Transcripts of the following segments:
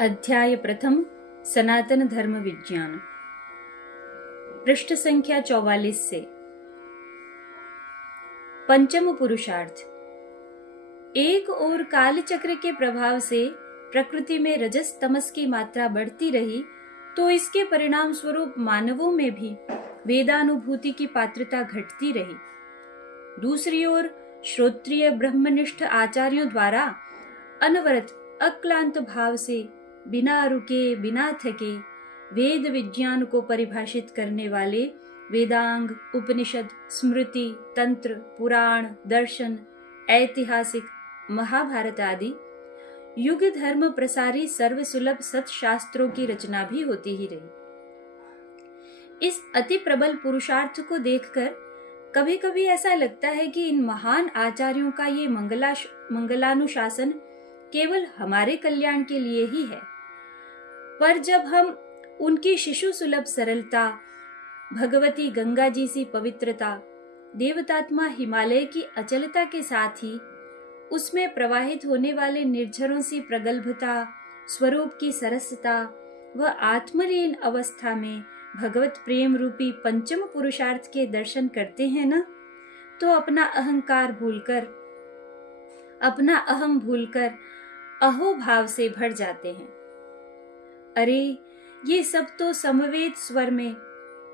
अध्याय प्रथम सनातन धर्म विज्ञान। पृष्ठ संख्या 44 से। पंचम पुरुषार्थ। एक ओर कालचक्र के प्रभाव से प्रकृति में रजस तमस की मात्रा बढ़ती रही, तो इसके परिणाम स्वरूप मानवों में भी वेदानुभूति की पात्रता घटती रही। दूसरी ओर श्रोत्रिय ब्रह्मनिष्ठ आचार्यों द्वारा अनवरत अक्लांत भाव से बिना रुके बिना थके वेद विज्ञान को परिभाषित करने वाले वेदांग, उपनिषद, स्मृति, तंत्र, पुराण, दर्शन, ऐतिहासिक, महाभारत आदि युग धर्म प्रसारी सर्वसुलभ सत्शास्त्रों की रचना भी होती ही रही। इस अति प्रबल पुरुषार्थ को देखकर कभी कभी ऐसा लगता है कि इन महान आचार्यों का ये मंगलानुशासन केवल हमारे कल्याण के लिए ही है। पर जब हम उनकी शिशु सुलभ सरलता, भगवती गंगा जी सी पवित्रता, देवतात्मा हिमालय की अचलता के साथ ही उसमें प्रवाहित होने वाले निर्झरों सी प्रगल्भता, स्वरूप की सरसता व आत्मलीन अवस्था में भगवत प्रेम रूपी पंचम पुरुषार्थ के दर्शन करते हैं न, तो अपना अहम भूलकर अहो भाव से भर जाते हैं। अरे ये सब तो समवेत स्वर में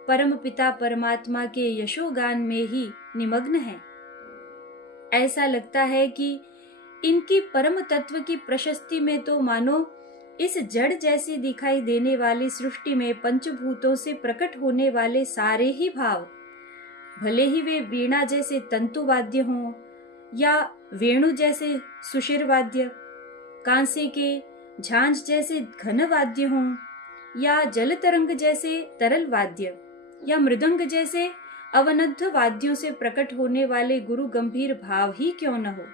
परम पिता परमात्मा के यशोगान में ही निमग्न है। ऐसा लगता है कि इनकी परम तत्व की प्रशस्ति में तो मानो इस जड़ जैसी दिखाई देने वाली सृष्टि में पंचभूतों से प्रकट होने वाले सारे ही भाव, भले ही वे वीणा जैसे तंतुवाद्य हों या वेणु जैसे सुशिर वाद्य, कांसे के झांझ जैसे घन वाद्य हों या जल तरंग जैसे तरल वाद्य या मृदंग जैसे अवनद्ध वाद्यों से प्रकट होने वाले गुरु गंभीर भाव ही क्यों न हो।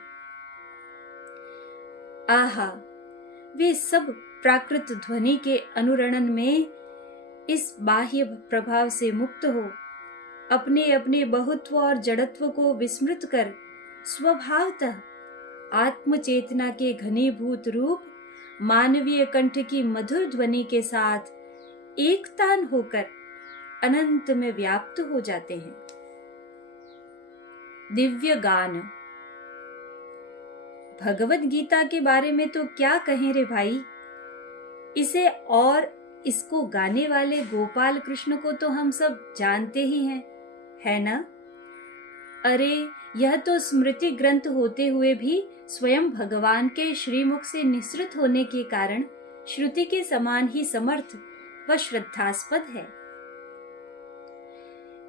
आहा, वे सब प्राकृत ध्वनि के अनुरणन में इस बाह्य प्रभाव से मुक्त हो अपने अपने बहुत्व और जड़त्व को विस्मृत कर स्वभावतः आत्मचेतना के घनीभूत रूप मानवीय कंठ की मधुर ध्वनि के साथ एकतान होकर अनंत में व्याप्त हो जाते हैं। दिव्य गान। भगवत गीता के बारे में तो क्या कहें रे भाई। इसे और इसको गाने वाले गोपाल कृष्ण को तो हम सब जानते ही हैं, है ना। अरे यह तो स्मृति ग्रंथ होते हुए भी स्वयं भगवान के श्रीमुख से निसृत होने के कारण श्रुति के समान ही समर्थ व श्रद्धास्पद है।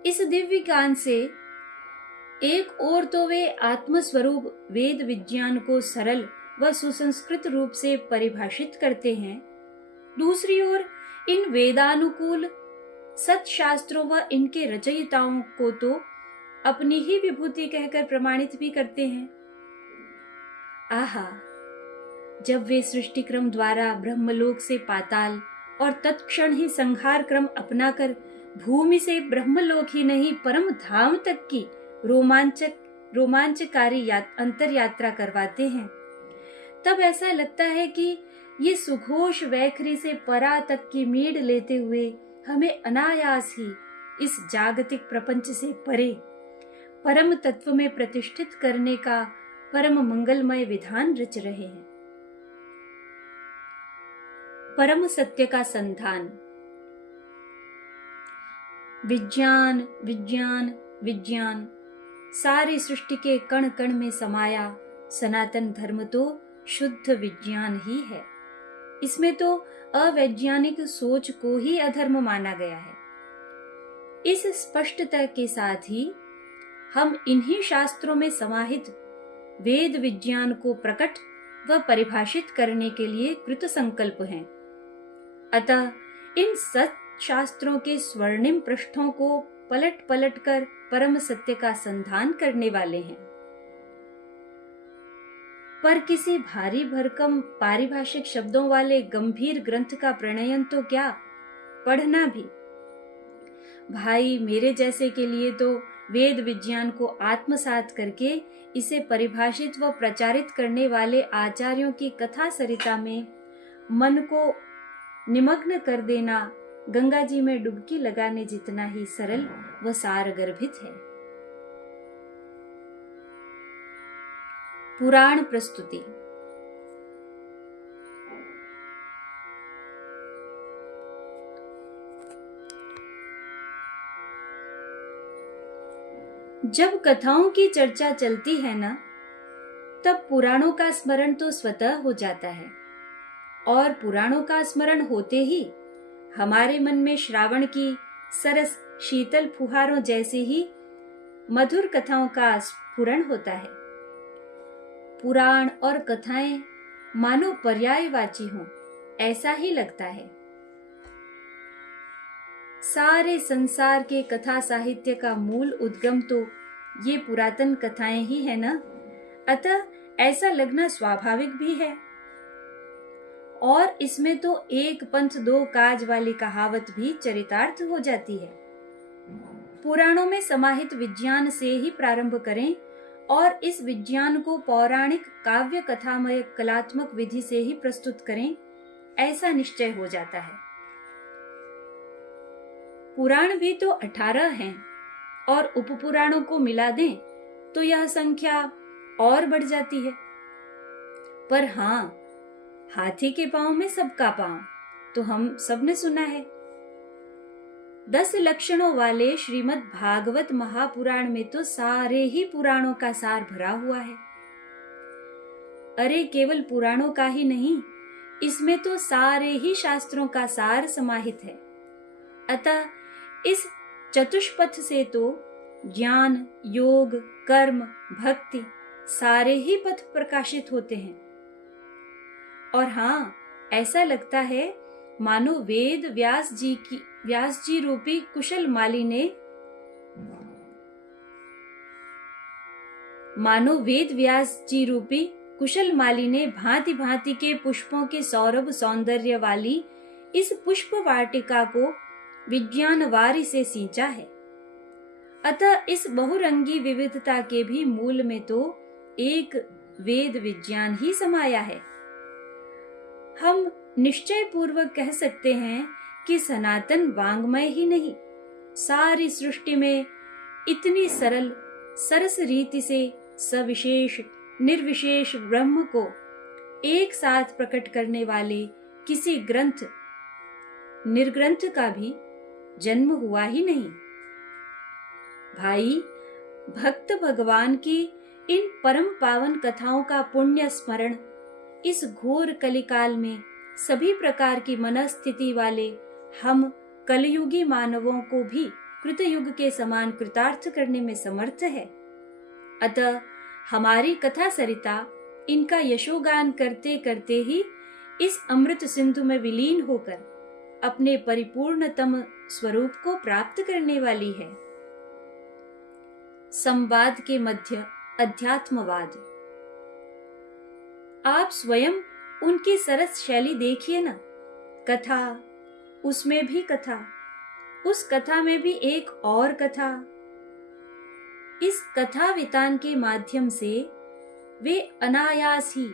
इस दिव्य गान से एक ओर तो वे आत्मस्वरूप वेद विज्ञान को सरल व सुसंस्कृत रूप से परिभाषित करते हैं, दूसरी ओर इन वेदानुकूल सत्शास्त्रों व इनके रचयिताओं को तो अपनी ही विभूति कहकर प्रमाणित भी करते हैं। आहा, जब वे सृष्टि क्रम द्वारा ब्रह्मलोक से पाताल और तत्क्षण ही संहार क्रम अपनाकर भूमि से ब्रह्मलोक ही नहीं परम धाम तक की रोमांचकारी अंतर यात्रा करवाते हैं, तब ऐसा लगता है कि ये सुघोष वैखरी से परा तक की मीड़ लेते हुए हमें अनायास ही इस जागतिक प्रपंच से परे परम तत्व में प्रतिष्ठित करने का परम मंगलमय विधान रच रहे हैं। परम सत्य का संधान। विज्ञान विज्ञान विज्ञान, सारी सृष्टि के कण कण में समाया सनातन धर्म तो शुद्ध विज्ञान ही है। इसमें तो अवैज्ञानिक सोच को ही अधर्म माना गया है। इस स्पष्टता के साथ ही हम इन्हीं शास्त्रों में समाहित वेद विज्ञान को प्रकट व परिभाषित करने के लिए कृत संकल्प हैं। अतः इन शास्त्रों के स्वर्णिम पृष्ठों को पलट पलट कर परम सत्य का संधान करने वाले हैं। पर किसी भारी भरकम पारिभाषिक शब्दों वाले गंभीर ग्रंथ का प्रणयन तो क्या, पढ़ना भी। भाई मेरे जैसे के लिए तो वेद विज्ञान को आत्मसात करके इसे परिभाषित व प्रचारित करने वाले आचार्यों की कथा सरिता में मन को निमग्न कर देना गंगा जी में डुबकी लगाने जितना ही सरल व सारगर्भित है। पुराण प्रस्तुति। जब कथाओं की चर्चा चलती है ना, तब पुराणों का स्मरण तो स्वतः हो जाता है, और पुराणों का स्मरण होते ही हमारे मन में श्रावण की सरस शीतल फुहारों जैसे ही मधुर कथाओं का स्फुरण होता है। पुराण और कथाएं मानो पर्यायवाची हों, ऐसा ही लगता है। सारे संसार के कथा साहित्य का मूल उद्गम तो ये पुरातन कथाएं ही है ना, अतः ऐसा लगना स्वाभाविक भी है। और इसमें तो एक पंथ दो काज वाली कहावत भी चरितार्थ हो जाती है। पुराणों में समाहित विज्ञान से ही प्रारंभ करें और इस विज्ञान को पौराणिक काव्य कथामय कलात्मक विधि से ही प्रस्तुत करें, ऐसा निश्चय हो जाता है। पुराण भी तो 18 हैं, और उपपुराणों को मिला दें तो यह संख्या और बढ़ जाती है। पर हाँ, हाथी के पांव में सबका पांव तो हम सबने सुना है। 10 लक्षणों वाले श्रीमद् भागवत महापुराण में तो सारे ही पुराणों का सार भरा हुआ है। अरे केवल पुराणों का ही नहीं, इसमें तो सारे ही शास्त्रों का सार समाहित है। अतः इस चतुष्पथ से तो ज्ञान, योग, कर्म, भक्ति सारे ही पथ प्रकाशित होते हैं। और हाँ, ऐसा लगता है मानो वेद व्यास जी रूपी कुशल माली ने भांति भांति के पुष्पों के सौरभ सौंदर्य वाली इस पुष्प वाटिका को विज्ञान वारी से सींचा है। अतः इस बहुरंगी विविधता के भी मूल में तो एक वेद विज्ञान ही समाया है। हम निश्चय पूर्वक कह सकते हैं कि सनातन वांग्मय ही नहीं, सारी सृष्टि में इतनी सरल सरस रीति से सविशेष निर्विशेष ब्रह्म को एक साथ प्रकट करने वाले किसी ग्रंथ निर्ग्रंथ का भी जन्म हुआ ही नहीं। भाई, भक्त भगवान की इन परम पावन कथाओं का पुण्य स्मरण इस घोर कलिकाल में सभी प्रकार की मनस्थिति वाले हम कलयुगी मानवों को भी कृतयुग के समान कृतार्थ करने में समर्थ है। अतः हमारी कथा सरिता इनका यशोगान करते करते ही इस अमृत सिंधु में विलीन होकर अपने परिपूर्णतम स्वरूप को प्राप्त करने वाली है। संवाद के मध्य अध्यात्मवाद। आप स्वयं उनकी सरस शैली देखिए ना। कथा, उसमें भी कथा, उस कथा में भी एक और कथा। इस कथा वितान के माध्यम से वे अनायास ही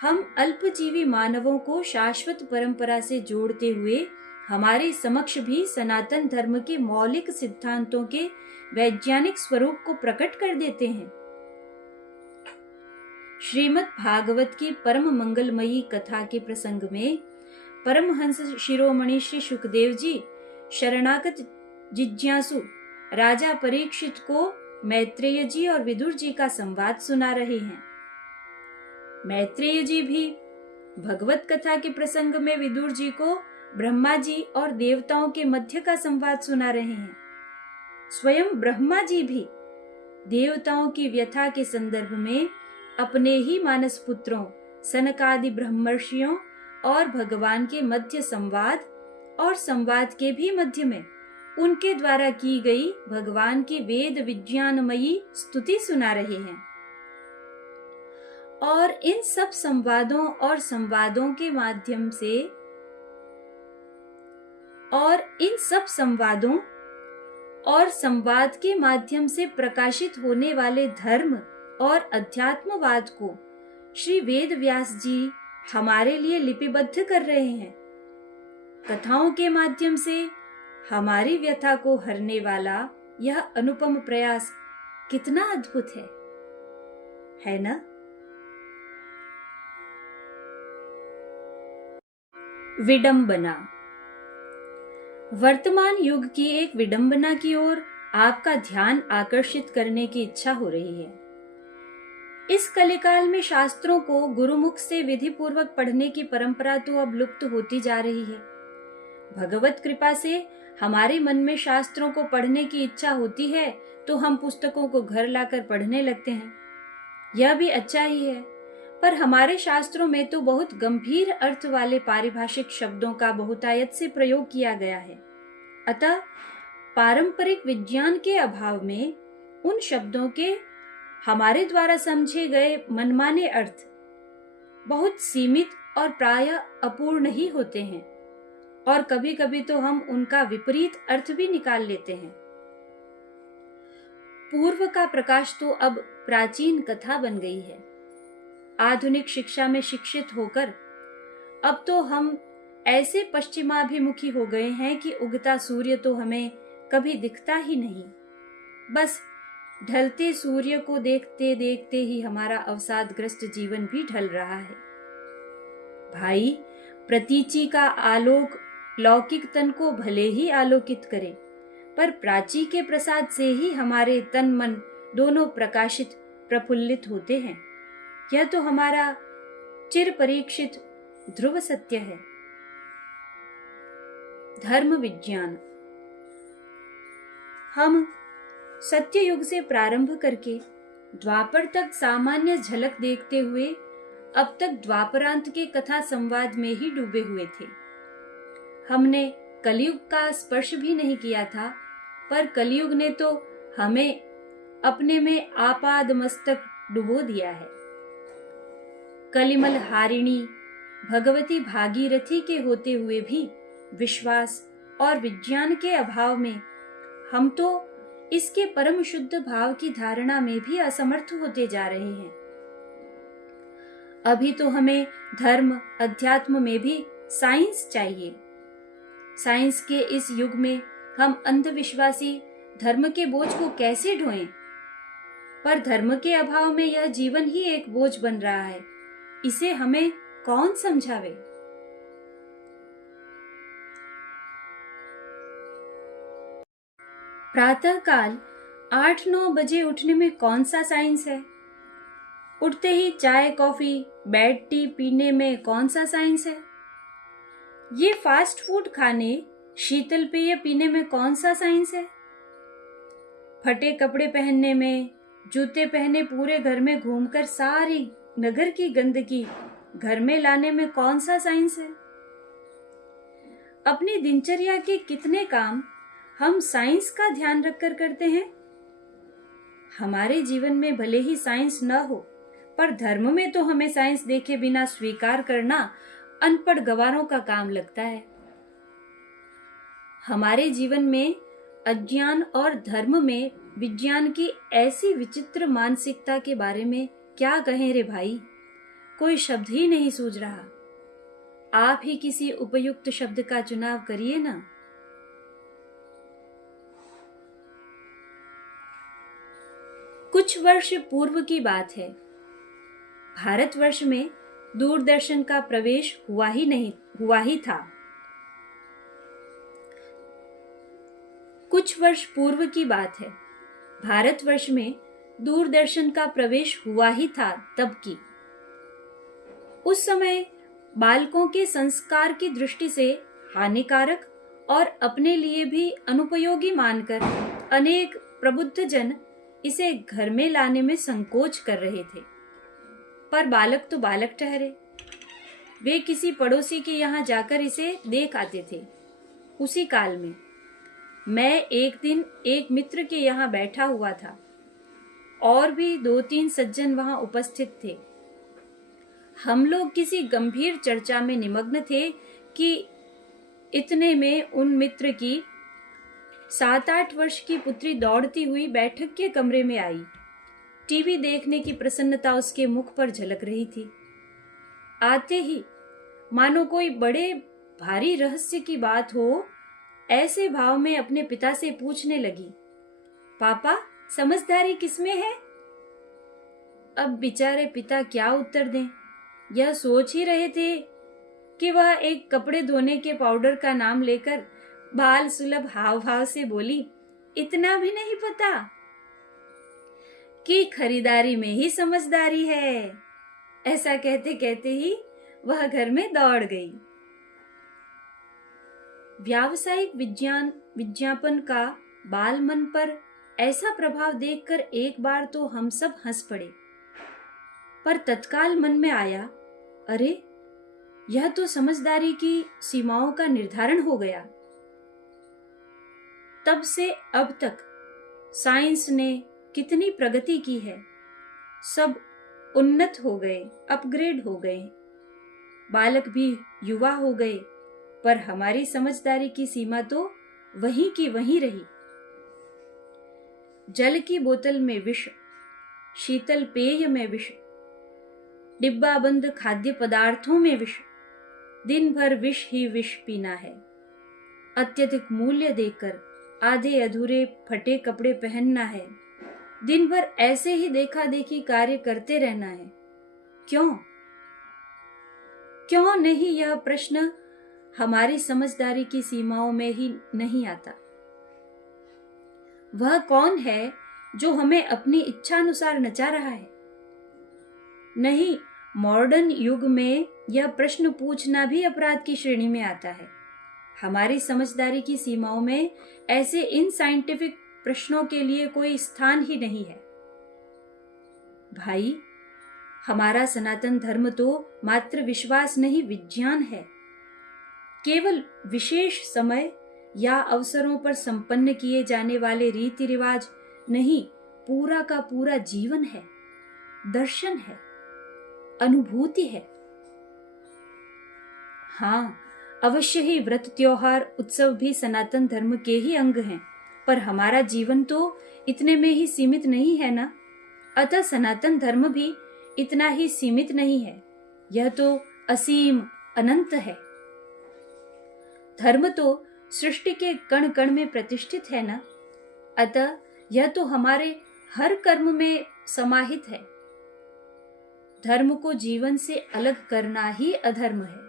हम अल्पजीवी मानवों को शाश्वत परंपरा से जोड़ते हुए हमारे समक्ष भी सनातन धर्म के मौलिक सिद्धांतों के वैज्ञानिक स्वरूप को प्रकट कर देते हैं। श्रीमद् भागवत की परम मंगलमयी कथा के प्रसंग में परमहंस शिरोमणि श्री सुखदेव जी शरणागत जिज्ञासु राजा परीक्षित को मैत्रेय जी और विदुर जी का संवाद सुना रहे हैं। मैत्रेय जी भी भगवत कथा के प्रसंग में विदुर जी को ब्रह्मा जी और देवताओं के मध्य का संवाद सुना रहे हैं। स्वयं ब्रह्मा जी भी देवताओं की व्यथा के संदर्भ में अपने ही मानस पुत्रों सनकादि ब्रह्मर्षियों और भगवान के मध्य संवाद और संवाद के भी मध्य में उनके द्वारा की गई भगवान की वेद विज्ञानमयी स्तुति सुना रहे हैं। और इन सब संवादों और संवादों के माध्यम से और इन सब संवादों और संवाद के माध्यम से प्रकाशित होने वाले धर्म और अध्यात्मवाद को श्री वेद व्यास जी हमारे लिए लिपिबद्ध कर रहे हैं। कथाओं के माध्यम से हमारी व्यथा को हरने वाला यह अनुपम प्रयास कितना अद्भुत है ना? विडंबना। वर्तमान युग की एक विडंबना की ओर आपका ध्यान आकर्षित करने की इच्छा हो रही है। इस कलिकाल में शास्त्रों को गुरुमुख से विधि पूर्वक पढ़ने की परंपरा तो अब लुप्त होती जा रही है। भगवत कृपा से हमारे मन में शास्त्रों को पढ़ने की इच्छा होती है तो हम पुस्तकों को घर लाकर पढ़ने लगते हैं। यह भी अच्छा ही है, पर हमारे शास्त्रों में तो बहुत गंभीर अर्थ वाले पारिभाषिक शब्दों का बहुतायत से प्रयोग किया गया है। अतः पारंपरिक विज्ञान के अभाव में उन शब्दों के हमारे द्वारा समझे गए मनमाने अर्थ बहुत सीमित और प्रायः अपूर्ण ही होते हैं, और कभी कभी तो हम उनका विपरीत अर्थ भी निकाल लेते हैं। पूर्व का प्रकाश तो अब प्राचीन कथा बन गई है। आधुनिक शिक्षा में शिक्षित होकर अब तो हम ऐसे पश्चिमाभिमुखी हो गए हैं कि उगता सूर्य तो हमें कभी दिखता ही नहीं। बस ढलते सूर्य को देखते देखते ही हमारा अवसादग्रस्त जीवन भी ढल रहा है। भाई, प्रतीचि का आलोक लौकिक तन को भले ही आलोकित करे, पर प्राची के प्रसाद से ही हमारे तन मन दोनों प्रकाशित प्रफुल्लित होते हैं। यह तो हमारा चिर परीक्षित ध्रुव सत्य है। धर्म विज्ञान। हम सत्य युग से प्रारंभ करके द्वापर तक सामान्य झलक देखते हुए अब तक द्वापरांत के कथा संवाद में ही डूबे हुए थे। हमने कलयुग का स्पर्श भी नहीं किया था, पर कलयुग ने तो हमें अपने में आपाद मस्तक डुबो दिया है। कलिमल हारिणी भगवती भागीरथी के होते हुए भी विश्वास और विज्ञान के अभाव में हम तो इसके परम शुद्ध भाव की धारणा में भी असमर्थ होते जा रहे हैं। अभी तो हमें धर्म अध्यात्म में भी साइंस चाहिए। साइंस के इस युग में हम अंधविश्वासी धर्म के बोझ को कैसे ढोएं? पर धर्म के अभाव में यह जीवन ही एक बोझ बन रहा है। इसे हमें कौन समझावे? प्रातःकाल 8-9 बजे उठने में कौन सा साइंस है? उठते ही चाय कॉफी बेड टी पीने में कौन सा साइंस है? ये फास्ट फूड खाने शीतल पेय पीने में कौन सा साइंस है? फटे कपड़े पहनने में, जूते पहने पूरे घर में घूमकर सारी नगर की गंदगी घर में लाने में कौन सा साइंस है? अपनी दिनचर्या के कितने काम हम साइंस का ध्यान रखकर करते हैं? हमारे जीवन में भले ही साइंस न हो, पर धर्म में तो हमें साइंस देखे बिना स्वीकार करना अनपढ़ गवारों का काम लगता है। हमारे जीवन में अज्ञान और धर्म में विज्ञान की ऐसी विचित्र मानसिकता के बारे में क्या कहें रे भाई? कोई शब्द ही नहीं सूझ रहा। आप ही किसी उपयुक्त शब्द का चुनाव करिए ना। कुछ वर्ष पूर्व की बात है। भारतवर्ष में दूरदर्शन का प्रवेश हुआ ही था। कुछ वर्ष पूर्व की बात है। भारतवर्ष में दूरदर्शन का प्रवेश हुआ ही था तब की। उस समय बालकों के संस्कार की दृष्टि से हानिकारक और अपने लिए भी अनुपयोगी मानकर अनेक प्रबुद्ध जन इसे घर में लाने में संकोच कर रहे थे। पर बालक तो बालक ठहरे। वे किसी पड़ोसी के यहाँ जाकर इसे देख आते थे। उसी काल में मैं एक दिन एक मित्र के यहाँ बैठा हुआ था और भी 2-3 सज्जन वहां उपस्थित थे। हम लोग किसी गंभीर चर्चा में निमग्न थे कि इतने में उन मित्र की 7-8 वर्ष की पुत्री दौड़ती हुई बैठक के कमरे में आई। टीवी देखने की प्रसन्नता उसके मुख पर झलक रही थी। आते ही मानो कोई बड़े भारी रहस्य की बात हो, ऐसे भाव में अपने पिता से पूछने लगी, पापा, समझदारी किसमें है? अब बेचारे पिता क्या उत्तर दें? यह सोच ही रहे थे कि वह एक कपड़े धोने के पाउडर का नाम लेकर बाल सुलभ हाव भाव से बोली, इतना भी नहीं पता कि खरीदारी में ही समझदारी है। ऐसा कहते कहते ही वह घर में दौड़ गई। व्यावसायिक विज्ञापन का बाल मन पर ऐसा प्रभाव देखकर एक बार तो हम सब हंस पड़े, पर तत्काल मन में आया, अरे यह तो समझदारी की सीमाओं का निर्धारण हो गया। तब से अब तक साइंस ने कितनी प्रगति की है, सब उन्नत हो गए, अपग्रेड हो गए, बालक भी युवा हो गए, पर हमारी समझदारी की सीमा तो वहीं की वहीं रही। जल की बोतल में विष, शीतल पेय में विष, डिब्बाबंद खाद्य पदार्थों में विष, दिन भर विष ही विष पीना है। अत्यधिक मूल्य देकर आधे अधूरे फटे कपड़े पहनना है। दिन भर ऐसे ही देखा देखी कार्य करते रहना है। क्यों? क्यों नहीं, यह प्रश्न हमारी समझदारी की सीमाओं में ही नहीं आता। वह कौन है जो हमें अपनी इच्छानुसार नचा रहा है? नहीं, मॉडर्न युग में यह प्रश्न पूछना भी अपराध की श्रेणी में आता है। हमारी समझदारी की सीमाओं में ऐसे इन साइंटिफिक प्रश्नों के लिए कोई स्थान ही नहीं है। भाई, हमारा सनातन धर्म तो मात्र विश्वास नहीं, विज्ञान है। केवल विशेष समय या अवसरों पर संपन्न किए जाने वाले रीति रिवाज नहीं, पूरा का पूरा जीवन है, दर्शन है, अनुभूति है। हाँ, अवश्य ही व्रत, त्योहार, उत्सव भी सनातन धर्म के ही अंग हैं, पर हमारा जीवन तो इतने में ही सीमित नहीं है ना। अतः सनातन धर्म भी इतना ही सीमित नहीं है, यह तो असीम, अनंत है। धर्म तो सृष्टि के कण कण में प्रतिष्ठित है ना, अतः यह तो हमारे हर कर्म में समाहित है। धर्म को जीवन से अलग करना ही अधर्म है।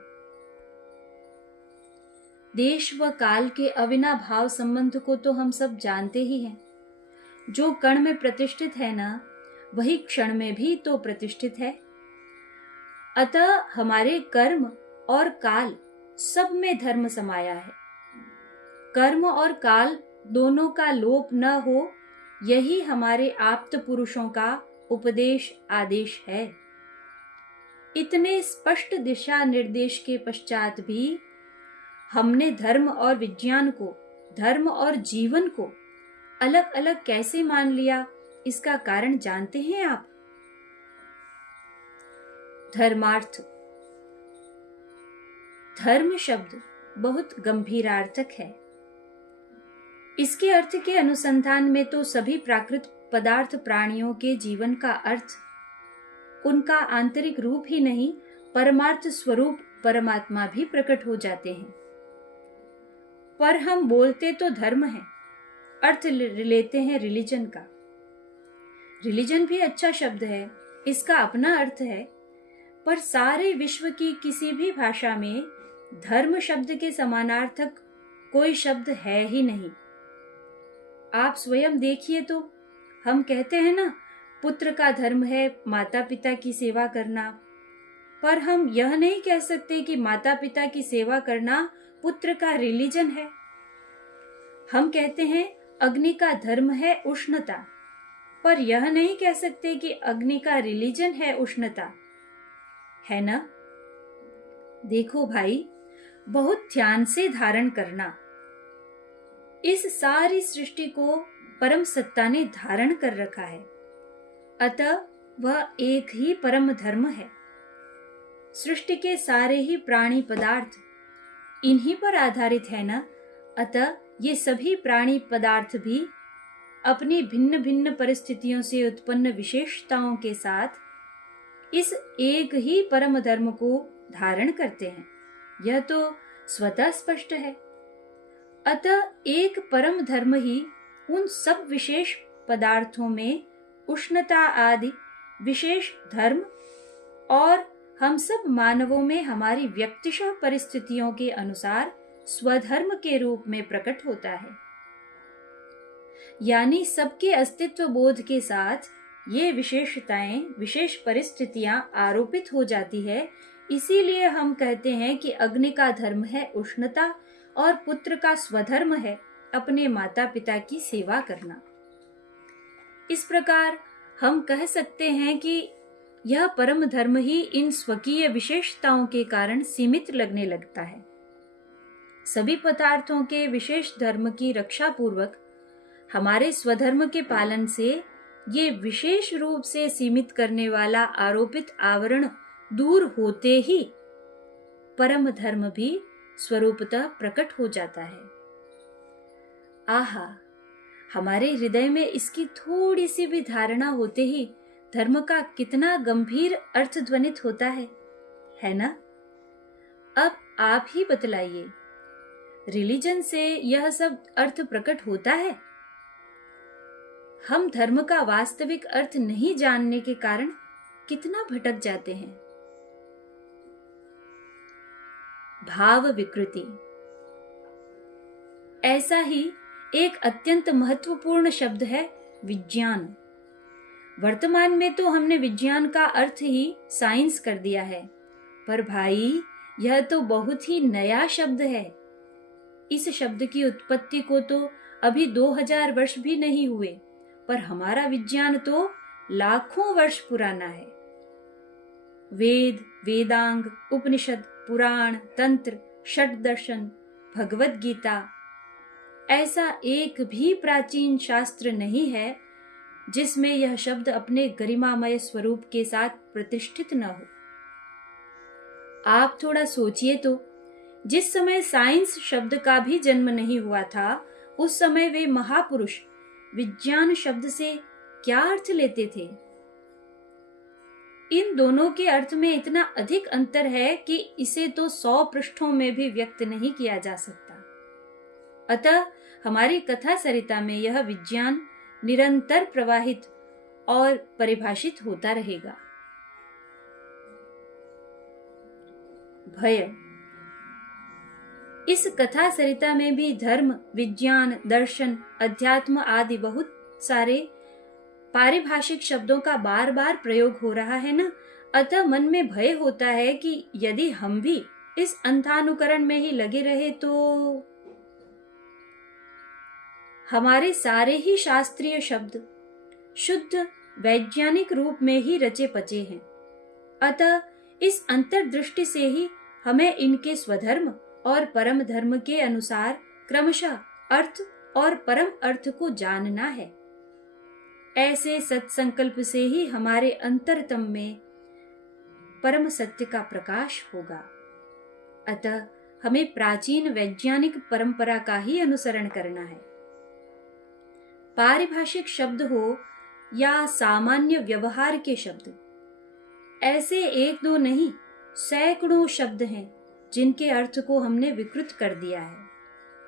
देश व काल के अविनाभाव संबंध को तो हम सब जानते ही हैं। जो कण में प्रतिष्ठित है ना, वही क्षण में भी तो प्रतिष्ठित है। अतः हमारे कर्म और काल सब में धर्म समाया है। कर्म और काल दोनों का लोप न हो, यही हमारे आप्त पुरुषों का उपदेश आदेश है। इतने स्पष्ट दिशा निर्देश के पश्चात भी हमने धर्म और विज्ञान को, धर्म और जीवन को अलग अलग कैसे मान लिया, इसका कारण जानते हैं आप? धर्मार्थ। धर्म शब्द बहुत गंभीरार्थक है। इसके अर्थ के अनुसंधान में तो सभी प्राकृत पदार्थ प्राणियों के जीवन का अर्थ, उनका आंतरिक रूप ही नहीं, परमार्थ स्वरूप परमात्मा भी प्रकट हो जाते हैं। पर हम बोलते तो धर्म है, अर्थ लेते हैं रिलीजन का। रिलीजन भी अच्छा शब्द है, इसका अपना अर्थ है, पर सारे विश्व की किसी भी भाषा में धर्म शब्द के समानार्थक कोई शब्द है ही नहीं। आप स्वयं देखिए तो, हम कहते हैं ना, पुत्र का धर्म है माता पिता की सेवा करना, पर हम यह नहीं कह सकते कि माता पिता की सेवा करना पुत्र का रिलीजन है। हम कहते हैं अग्नि का धर्म है उष्णता, पर यह नहीं कह सकते कि अग्नि का रिलीजन है उष्णता, है ना? देखो भाई, बहुत ध्यान से धारण करना। इस सारी सृष्टि को परम सत्ता ने धारण कर रखा है, अतः वह एक ही परम धर्म है। सृष्टि के सारे ही प्राणी पदार्थ इन्हीं पर आधारित है ना, अतः ये सभी प्राणी पदार्थ भी अपनी भिन्न भिन्न परिस्थितियों से उत्पन्न विशेषताओं के साथ इस एक ही परम धर्म को धारण करते हैं, यह तो स्वतः स्पष्ट है। अतः एक परम धर्म ही उन सब विशेष पदार्थों में उष्णता आदि विशेष धर्म और हम सब मानवों में हमारी व्यक्तिशः परिस्थितियों के अनुसार स्वधर्म के रूप में प्रकट होता है। यानी सबके अस्तित्व बोध के साथ ये विशेषताएं, विशेष परिस्थितियां आरोपित हो जाती है। इसीलिए हम कहते हैं कि अग्नि का धर्म है उष्णता और पुत्र का स्वधर्म है अपने माता पिता की सेवा करना। इस प्रकार हम कह सकते हैं कि यह परम धर्म ही इन स्वकीय विशेषताओं के कारण सीमित लगने लगता है। सभी पदार्थों के विशेष धर्म की रक्षा पूर्वक हमारे स्वधर्म के पालन से ये विशेष रूप से सीमित करने वाला आरोपित आवरण दूर होते ही परम धर्म भी स्वरूपतः प्रकट हो जाता है। आहा, हमारे हृदय में इसकी थोड़ी सी भी धारणा होते ही धर्म का कितना गंभीर अर्थ ध्वनित होता है ना? अब आप ही बतलाइए, रिलीजन से यह सब अर्थ प्रकट होता है? हम धर्म का वास्तविक अर्थ नहीं जानने के कारण कितना भटक जाते हैं। भाव विकृति ऐसा ही एक अत्यंत महत्वपूर्ण शब्द है विज्ञान। वर्तमान में तो हमने विज्ञान का अर्थ ही साइंस कर दिया है, पर भाई यह तो बहुत ही नया शब्द है। इस शब्द की उत्पत्ति को तो अभी 2000 वर्ष भी नहीं हुए, पर हमारा विज्ञान तो लाखों वर्ष पुराना है। वेद, वेदांग, उपनिषद, पुराण, तंत्र, षट दर्शन, भगवत गीता, ऐसा एक भी प्राचीन शास्त्र नहीं है जिसमें यह शब्द अपने गरिमामय स्वरूप के साथ प्रतिष्ठित न हो। आप थोड़ा सोचिए तो, जिस समय साइंस शब्द का भी जन्म नहीं हुआ था, उस समय वे महापुरुष विज्ञान शब्द से क्या अर्थ लेते थे? इन दोनों के अर्थ में इतना अधिक अंतर है कि इसे तो 100 पृष्ठों में भी व्यक्त नहीं किया जा सकता। अतः हमारी कथा सरिता में यह विज्ञान निरंतर प्रवाहित और परिभाषित होता रहेगा। भय। इस कथा सरिता में भी धर्म, विज्ञान, दर्शन, अध्यात्म आदि बहुत सारे पारिभाषिक शब्दों का बार बार प्रयोग हो रहा है ना। अतः मन में भय होता है कि यदि हम भी इस अंधानुकरण में ही लगे रहे तो हमारे सारे ही शास्त्रीय शब्द शुद्ध वैज्ञानिक रूप में ही रचे पचे हैं। अतः इस अंतर्दृष्टि से ही हमें इनके स्वधर्म और परम धर्म के अनुसार क्रमशः अर्थ और परम अर्थ को जानना है। ऐसे सत्संकल्प से ही हमारे अंतरतम में परम सत्य का प्रकाश होगा। अतः हमें प्राचीन वैज्ञानिक परंपरा का ही अनुसरण करना है। पारिभाषिक शब्द हो या सामान्य व्यवहार के शब्द, ऐसे एक दो नहीं, सैकड़ों शब्द हैं जिनके अर्थ को हमने विकृत कर दिया है।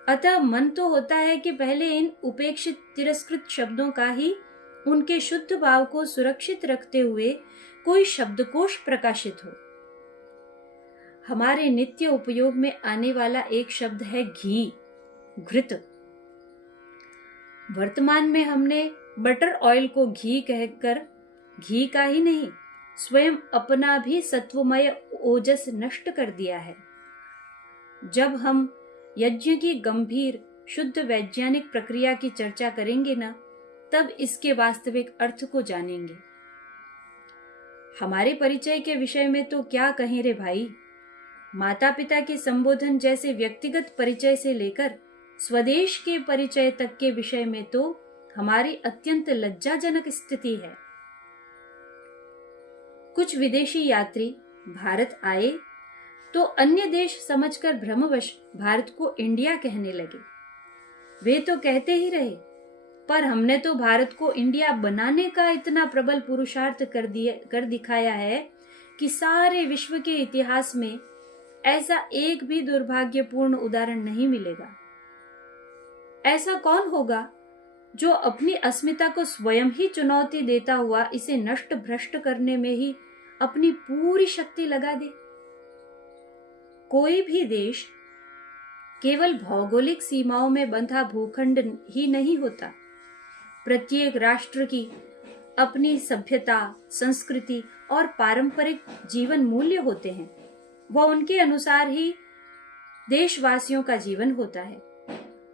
अतः मन तो होता है कि पहले इन उपेक्षित तिरस्कृत शब्दों का ही उनके शुद्ध भाव को सुरक्षित रखते हुए कोई शब्दकोश प्रकाशित हो। हमारे नित्य उपयोग में आने वाला एक शब्द है घी, घृत। वर्तमान में हमने बटर ऑयल को घी कहकर घी का ही नहीं, स्वयं अपना भी सत्वमय ओजस नष्ट कर दिया है। जब हम यज्ञ की गंभीर शुद्ध वैज्ञानिक प्रक्रिया की चर्चा करेंगे ना, तब इसके वास्तविक अर्थ को जानेंगे। हमारे परिचय के विषय में तो क्या कहें रे भाई। माता पिता के संबोधन जैसे व्यक्तिगत परिचय से लेकर स्वदेश के परिचय तक के विषय में तो हमारी अत्यंत लज्जाजनक स्थिति है। कुछ विदेशी यात्री भारत आए तो अन्य देश समझकर भ्रमवश भारत को इंडिया कहने लगे। वे तो कहते ही रहे, पर हमने तो भारत को इंडिया बनाने का इतना प्रबल पुरुषार्थ कर दिखाया है कि सारे विश्व के इतिहास में ऐसा एक भी दुर्भाग्यपूर्ण उदाहरण नहीं मिलेगा। ऐसा कौन होगा जो अपनी अस्मिता को स्वयं ही चुनौती देता हुआ इसे नष्ट भ्रष्ट करने में ही अपनी पूरी शक्ति लगा दे? कोई भी देश केवल भौगोलिक सीमाओं में बंधा भूखंड ही नहीं होता। प्रत्येक राष्ट्र की अपनी सभ्यता, संस्कृति और पारंपरिक जीवन मूल्य होते हैं। वह उनके अनुसार ही देशवासियों का जीवन होता है।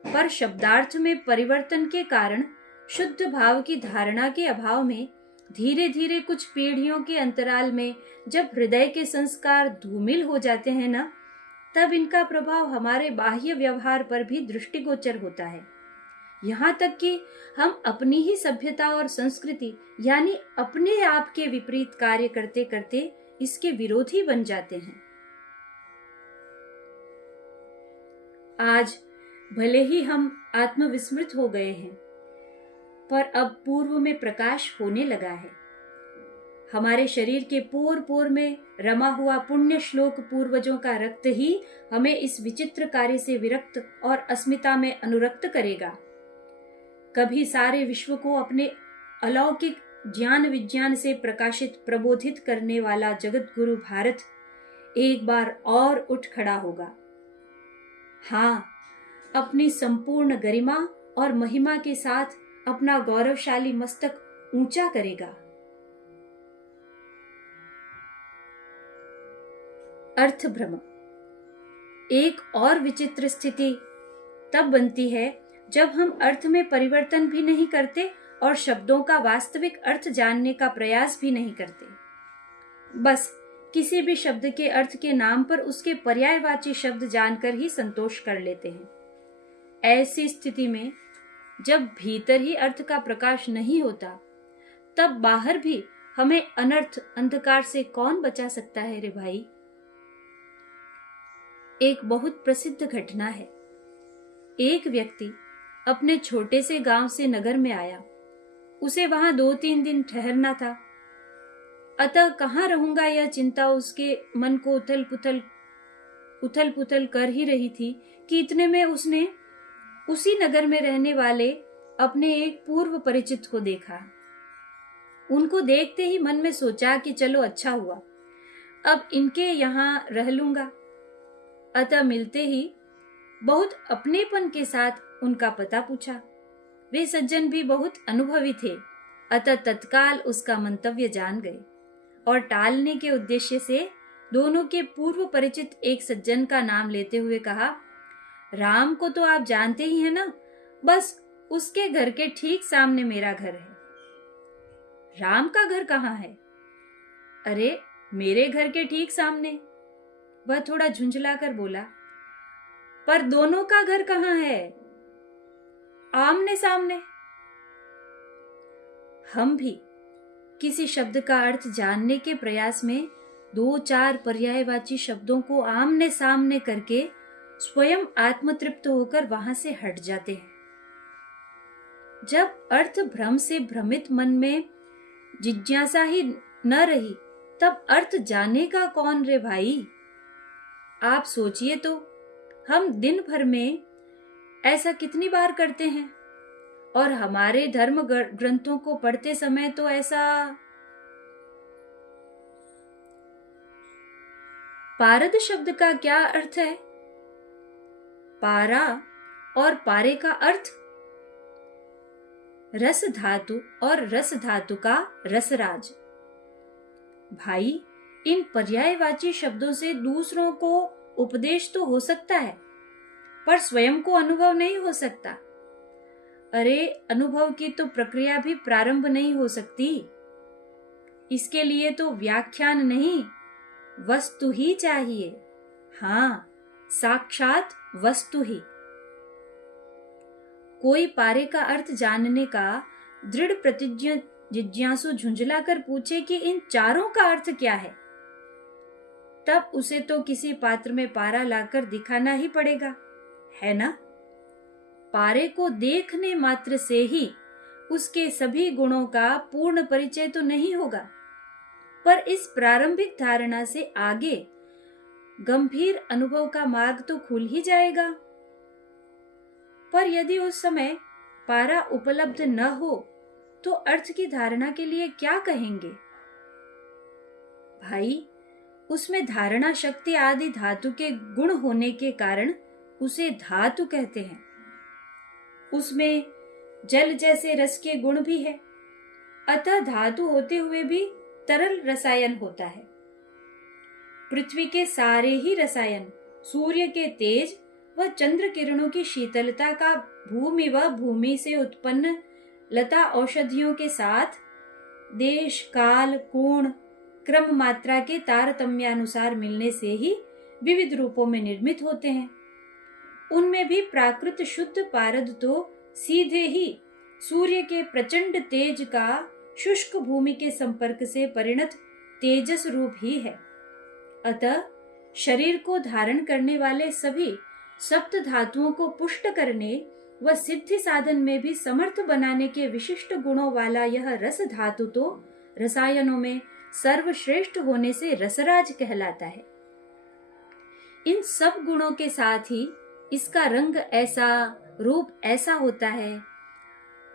पर शब्दार्थ में परिवर्तन के कारण, शुद्ध भाव की धारणा के अभाव में, धीरे धीरे कुछ पीढ़ियों के अंतराल में जब हृदय के संस्कार धूमिल हो जाते हैं ना, तब इनका प्रभाव हमारे बाह्य व्यवहार पर भी दृष्टिगोचर होता है। यहाँ तक कि हम अपनी ही सभ्यता और संस्कृति यानी अपने आप के विपरीत कार्य करते करते इसके विरोधी बन जाते हैं। आज भले ही हम आत्मविस्मृत हो गए हैं, पर अब पूर्व में प्रकाश होने लगा है। हमारे शरीर के पोर पोर में रमा हुआ पुण्य श्लोक पूर्वजों का रक्त ही हमें इस विचित्र कार्य से विरक्त और अस्मिता में अनुरक्त करेगा। कभी सारे विश्व को अपने अलौकिक ज्ञान विज्ञान से प्रकाशित प्रबोधित करने वाला जगत गुरु भारत एक बार और उठ खड़ा होगा। हाँ, अपनी संपूर्ण गरिमा और महिमा के साथ अपना गौरवशाली मस्तक ऊंचा करेगा। अर्थभ्रम। एक और विचित्र स्थिति तब बनती है जब हम अर्थ में परिवर्तन भी नहीं करते और शब्दों का वास्तविक अर्थ जानने का प्रयास भी नहीं करते। बस किसी भी शब्द के अर्थ के नाम पर उसके पर्यायवाची शब्द जानकर ही संतोष कर लेते हैं। ऐसी स्थिति में जब भीतर ही अर्थ का प्रकाश नहीं होता, तब बाहर भी हमें अनर्थ अंधकार से कौन बचा सकता है रे भाई। एक बहुत प्रसिद्ध घटना है। एक व्यक्ति अपने छोटे से गांव से नगर में आया। उसे वहां 2-3 दिन ठहरना था। अतः कहाँ रहूंगा यह चिंता उसके मन को उथल पुथल कर ही रही थी कि इतने में उसने उसी नगर में रहने वाले अपने एक पूर्व परिचित को देखा। उनको देखते ही मन में सोचा कि चलो अच्छा हुआ, अब इनके यहाँ रह लूंगा। अतः मिलते ही बहुत अपनेपन के साथ उनका पता पूछा। वे सज्जन भी बहुत अनुभवी थे, अतः तत्काल उसका मंतव्य जान गए और टालने के उद्देश्य से दोनों के पूर्व परिचित एक सज्जन का नाम लेते हुए कहा, राम को तो आप जानते ही हैं ना, बस उसके घर के ठीक सामने मेरा घर है। राम का घर कहाँ है? अरे मेरे घर के ठीक सामने। वह थोड़ा झुंझलाकर बोला, पर दोनों का घर कहाँ है? आमने सामने। हम भी किसी शब्द का अर्थ जानने के प्रयास में 2-4 पर्यायवाची शब्दों को आमने सामने करके स्वयं आत्मतृप्त होकर वहां से हट जाते हैं। जब अर्थ भ्रम से भ्रमित मन में जिज्ञासा ही न रही, तब अर्थ जाने का कौन रे भाई। आप सोचिए तो, हम दिन भर में ऐसा कितनी बार करते हैं, और हमारे धर्म ग्रंथों को पढ़ते समय तो ऐसा। पारद शब्द का क्या अर्थ है? पारा और पारे का अर्थ रस धातु और रस धातु का रसराज। भाई, इन पर्यायवाची शब्दों से दूसरों को उपदेश तो हो सकता है, पर स्वयं को अनुभव नहीं हो सकता। अरे अनुभव की तो प्रक्रिया भी प्रारंभ नहीं हो सकती। इसके लिए तो व्याख्यान नहीं, वस्तु ही चाहिए। हाँ, साक्षात वस्तु ही। कोई पारे का अर्थ जानने का दृढ़ प्रतिज्ञ जिज्ञासु झुंझला कर पूछे कि इन चारों का अर्थ क्या है, तब उसे तो किसी पात्र में पारा लाकर दिखाना ही पड़ेगा, है ना? पारे को देखने मात्र से ही उसके सभी गुणों का पूर्ण परिचय तो नहीं होगा, पर इस प्रारंभिक धारणा से आगे गंभीर अनुभव का मार्ग तो खुल ही जाएगा। पर यदि उस समय पारा उपलब्ध न हो तो अर्थ की धारणा के लिए क्या कहेंगे? भाई, उसमें धारणा शक्ति आदि धातु के गुण होने के कारण उसे धातु कहते हैं। उसमें जल जैसे रस के गुण भी है, अतः धातु होते हुए भी तरल रसायन होता है। पृथ्वी के सारे ही रसायन सूर्य के तेज व चंद्र किरणों की शीतलता का भूमि व भूमि से उत्पन्न लता औषधियों के साथ देश काल कोण क्रम मात्रा के तारतम्यानुसार मिलने से ही विविध रूपों में निर्मित होते हैं। उनमें भी प्राकृत शुद्ध पारद तो सीधे ही सूर्य के प्रचंड तेज का शुष्क भूमि के संपर्क से परिणत तेजस रूप ही है। अतः शरीर को धारण करने वाले सभी सप्त धातुओं को पुष्ट करने व सिद्धि साधन में भी समर्थ बनाने के विशिष्ट गुणों वाला यह रस धातु तो रसायनों में सर्वश्रेष्ठ होने से रसराज कहलाता है। इन सब गुणों के साथ ही इसका रंग ऐसा, रूप ऐसा होता है।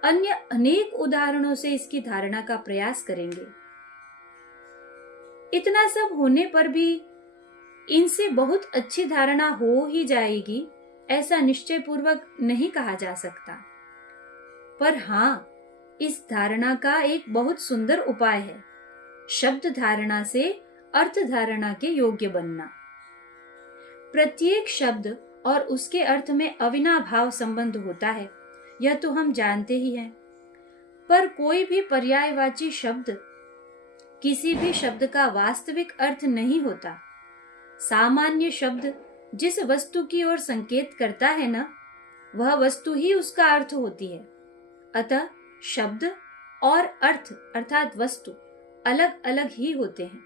अन्य अनेक उदाहरणों से इसकी धारणा का प्रयास करेंगे। इतना सब होने पर भी इनसे बहुत अच्छी धारणा हो ही जाएगी, ऐसा निश्चय पूर्वक नहीं कहा जा सकता। पर हाँ, इस धारणा का एक बहुत सुंदर उपाय है, शब्द धारणा से अर्थ धारणा के योग्य बनना। प्रत्येक शब्द और उसके अर्थ में अविनाभाव संबंध होता है, यह तो हम जानते ही हैं। पर कोई भी पर्यायवाची शब्द किसी भी शब्द का वास्तविक अर्थ नहीं होता। सामान्य शब्द जिस वस्तु की ओर संकेत करता है ना, वह वस्तु ही उसका अर्थ होती है। अतः शब्द और अर्थ अर्थात वस्तु अलग अलग ही होते हैं।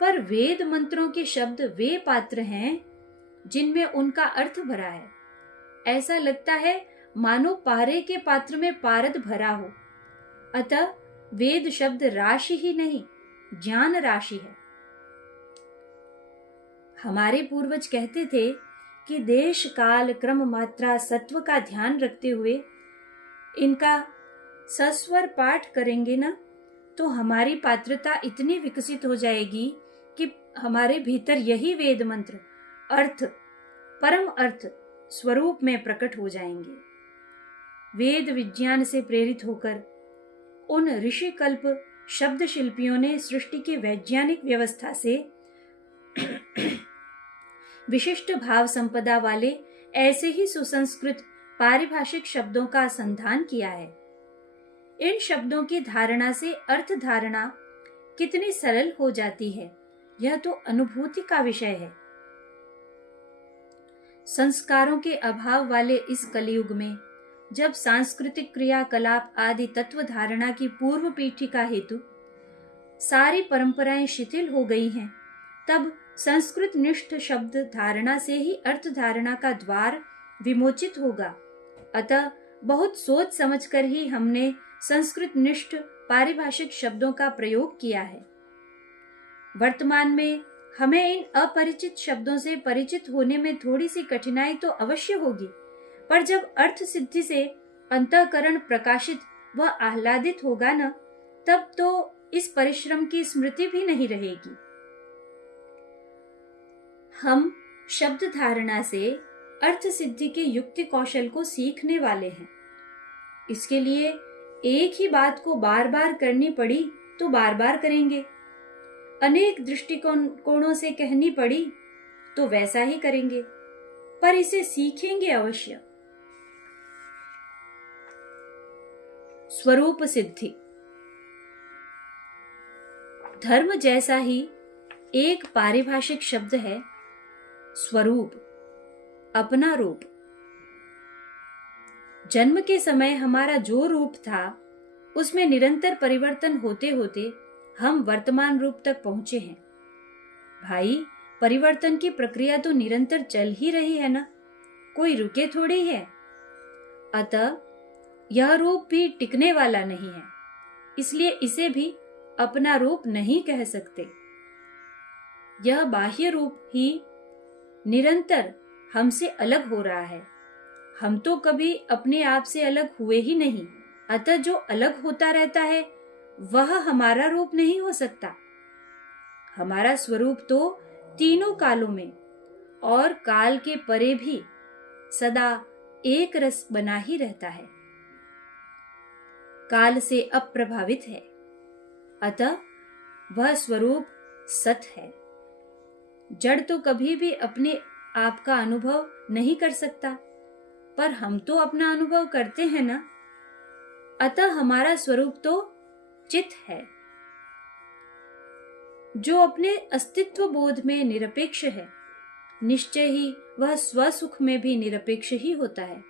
पर वेद मंत्रों के शब्द वे पात्र हैं जिनमें उनका अर्थ भरा है। ऐसा लगता है मानो पारे के पात्र में पारद भरा हो। अतः वेद शब्द राशि ही नहीं, ज्ञान राशि है। हमारे पूर्वज कहते थे कि देश काल क्रम मात्रा सत्व का ध्यान रखते हुए इनका सस्वर पाठ करेंगे ना, तो हमारी पात्रता इतनी विकसित हो जाएगी कि हमारे भीतर यही वेद मंत्र अर्थ, परम अर्थ स्वरूप में प्रकट हो जाएंगे। वेद विज्ञान से प्रेरित होकर उन ऋषि कल्प शब्द शिल्पियों ने सृष्टि की वैज्ञानिक व्यवस्था से विशिष्ट भाव संपदा वाले ऐसे ही सुसंस्कृत पारिभाषिक शब्दों का संधान किया है। इन शब्दों की धारणा से अर्थ धारणा कितनी सरल हो जाती है, यह तो अनुभूति का विषय है। संस्कारों के अभाव वाले इस कलयुग में जब सांस्कृतिक क्रियाकलाप आदि तत्व धारणा की पूर्व पीठिका हेतु सारी परंपराएं शिथिल हो गई हैं, तब संस्कृत निष्ठ शब्द धारणा से ही अर्थ धारणा का द्वार विमोचित होगा। अतः बहुत सोच समझकर ही हमने संस्कृत निष्ठ पारिभाषिक शब्दों का प्रयोग किया है। वर्तमान में हमें इन अपरिचित शब्दों से परिचित होने में थोड़ी सी कठिनाई तो अवश्य होगी, पर जब अर्थ सिद्धि से अंतःकरण प्रकाशित व आह्लादित होगा न, तब तो इस परिश्रम की स्मृति भी नहीं रहेगी। हम शब्द धारणा से अर्थ सिद्धि के युक्ति कौशल को सीखने वाले हैं। इसके लिए एक ही बात को बार बार करनी पड़ी तो बार बार करेंगे, अनेक दृष्टिकोणों से कहनी पड़ी तो वैसा ही करेंगे, पर इसे सीखेंगे अवश्य। स्वरूप सिद्धि धर्म जैसा ही एक पारिभाषिक शब्द है स्वरूप, अपना रूप। जन्म के समय हमारा जो रूप था उसमें निरंतर परिवर्तन होते होते हम वर्तमान रूप तक पहुंचे हैं। भाई, परिवर्तन की प्रक्रिया तो निरंतर चल ही रही है ना, कोई रुके थोड़ी है। अतः यह रूप भी टिकने वाला नहीं है, इसलिए इसे भी अपना रूप नहीं कह सकते। यह बाह्य रूप ही निरंतर हमसे अलग हो रहा है। हम तो कभी अपने आप से अलग हुए ही नहीं, अतः जो अलग होता रहता है वह हमारा रूप नहीं हो सकता। हमारा स्वरूप तो तीनों कालों में और काल के परे भी सदा एक रस बना ही रहता है, काल से अप्रभावित है, अतः वह स्वरूप सत है। जड़ तो कभी भी अपने आप का अनुभव नहीं कर सकता, पर हम तो अपना अनुभव करते हैं ना, अतः हमारा स्वरूप तो चित है, जो अपने अस्तित्व बोध में निरपेक्ष है। निश्चय ही वह स्वसुख में भी निरपेक्ष ही होता है।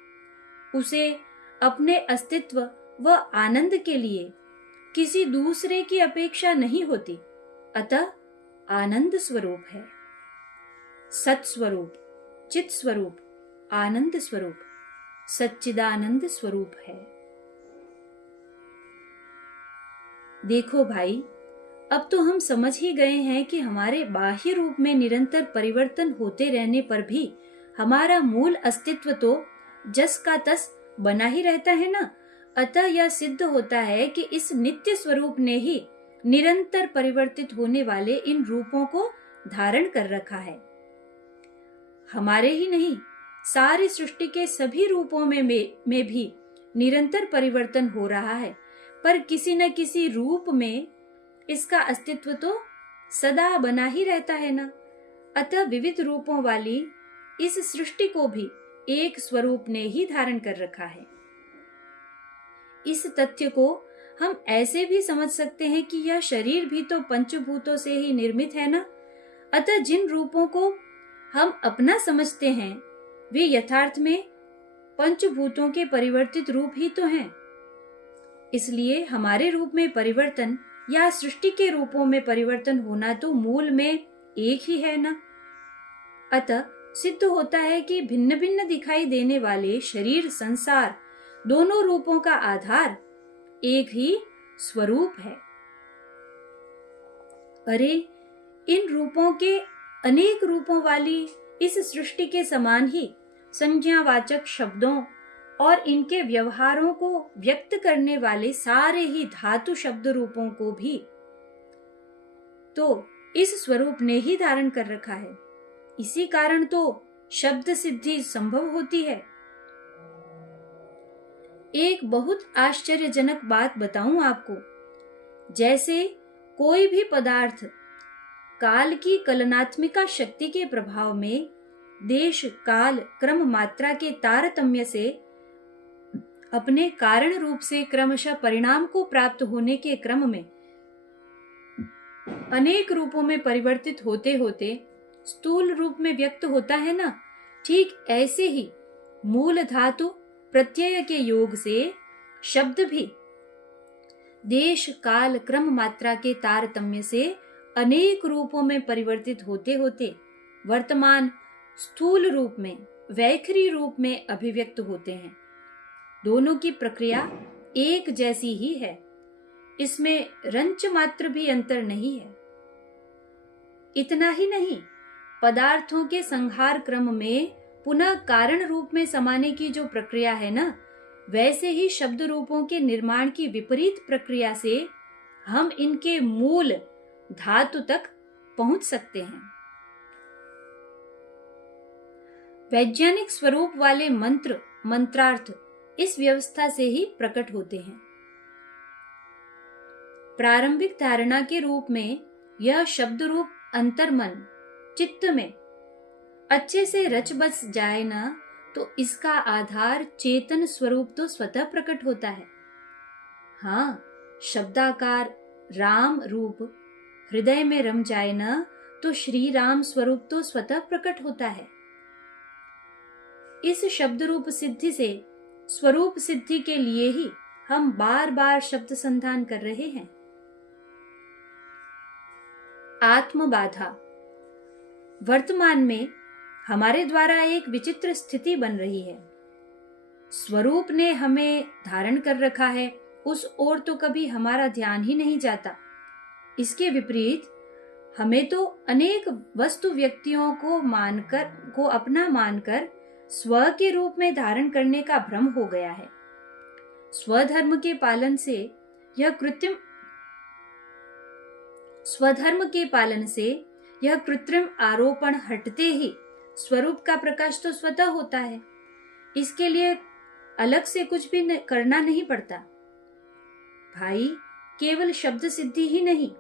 उसे अपने अस्तित्व व आनंद के लिए किसी दूसरे की अपेक्षा नहीं होती, अतः आनंद स्वरूप है। सत स्वरूप, चित स्वरूप, आनंद स्वरूप, सच्चिदानंद स्वरूप है। देखो भाई, अब तो हम समझ ही गए हैं कि हमारे बाह्य रूप में निरंतर परिवर्तन होते रहने पर भी हमारा मूल अस्तित्व तो जस का तस बना ही रहता है ना। अतः यह सिद्ध होता है कि इस नित्य स्वरूप ने ही निरंतर परिवर्तित होने वाले इन रूपों को धारण कर रखा है। हमारे ही नहीं, सारी सृष्टि के सभी रूपों में भी निरंतर परिवर्तन हो रहा है, पर किसी न किसी रूप में इसका अस्तित्व तो सदा बना ही रहता है ना। अतः विविध रूपों वाली इस सृष्टि को भी एक स्वरूप ने ही धारण कर रखा है। इस तथ्य को हम ऐसे भी समझ सकते हैं कि यह शरीर भी तो पंचभूतों से ही निर्मित है ना। अतः जिन रूपों को हम अपना समझते हैं वे यथार्थ में पंचभूतों के परिवर्तित रूप ही तो हैं। इसलिए हमारे रूप में परिवर्तन या सृष्टि के रूपों में परिवर्तन होना तो मूल में एक ही है ना। अतः सिद्ध होता है कि भिन्न भिन्न दिखाई देने वाले शरीर संसार दोनों रूपों का आधार एक ही स्वरूप है। अरे, इन रूपों के अनेक रूपों वाली इस सृष्टि के समान ही संज्ञावाचक शब्दों और इनके व्यवहारों को व्यक्त करने वाले सारे ही धातु शब्द रूपों को भी तो इस स्वरूप ने ही धारण कर रखा है। इसी कारण तो शब्द सिद्धि संभव होती है। एक बहुत आश्चर्यजनक बात बताऊं आपको। जैसे कोई भी पदार्थ काल की कलनात्मिका शक्ति के प्रभाव में देश काल क्रम मात्रा के तारतम्य से अपने कारण रूप से क्रमशः परिणाम को प्राप्त होने के क्रम में अनेक रूपों में परिवर्तित होते होते स्थूल रूप में व्यक्त होता है ना। ठीक ऐसे ही मूल धातु प्रत्यय के योग से शब्द भी देश काल क्रम मात्रा के तारतम्य से अनेक रूपों में परिवर्तित होते होते वर्तमान स्थूल रूप में वैखरी रूप में अभिव्यक्त होते हैं। दोनों की प्रक्रिया एक जैसी ही है, इसमें रंच मात्र भी अंतर नहीं है। इतना ही नहीं, पदार्थों के संहार क्रम में पुनः कारण रूप में समाने की जो प्रक्रिया है ना, वैसे ही शब्द रूपों के निर्माण की विपरीत प्रक्रिया से हम इनके मूल धातु तक पहुंच सकते हैं। वैज्ञानिक स्वरूप वाले मंत्र मंत्रार्थ इस व्यवस्था से ही प्रकट होते हैं। प्रारंभिक धारणा के रूप में यह शब्द रूप अंतर्मन चित्त में अच्छे से रच बस जाए ना, तो इसका आधार चेतन स्वरूप तो स्वतः प्रकट होता है। हाँ, शब्दाकार राम रूप हृदय में रम जाए ना, तो श्री राम स्वरूप तो स्वतः प्रकट होता है। इस शब्द रूप सिद्धि से स्वरूप सिद्धि के लिए ही हम बार बार शब्द संधान कर रहे हैं। आत्मबाधा वर्तमान में हमारे द्वारा एक विचित्र स्थिति बन रही है। स्वरूप ने हमें धारण कर रखा है, उस ओर तो कभी हमारा ध्यान ही नहीं जाता। इसके विपरीत हमें तो अनेक वस्तु व्यक्तियों को अपना मानकर स्व के रूप में धारण करने का भ्रम हो गया है। स्वधर्म के पालन से यह कृत्रिम आरोपण हटते ही स्वरूप का प्रकाश तो स्वतः होता है। इसके लिए अलग से कुछ भी करना नहीं पड़ता। भाई, केवल शब्द सिद्धि ही नहीं,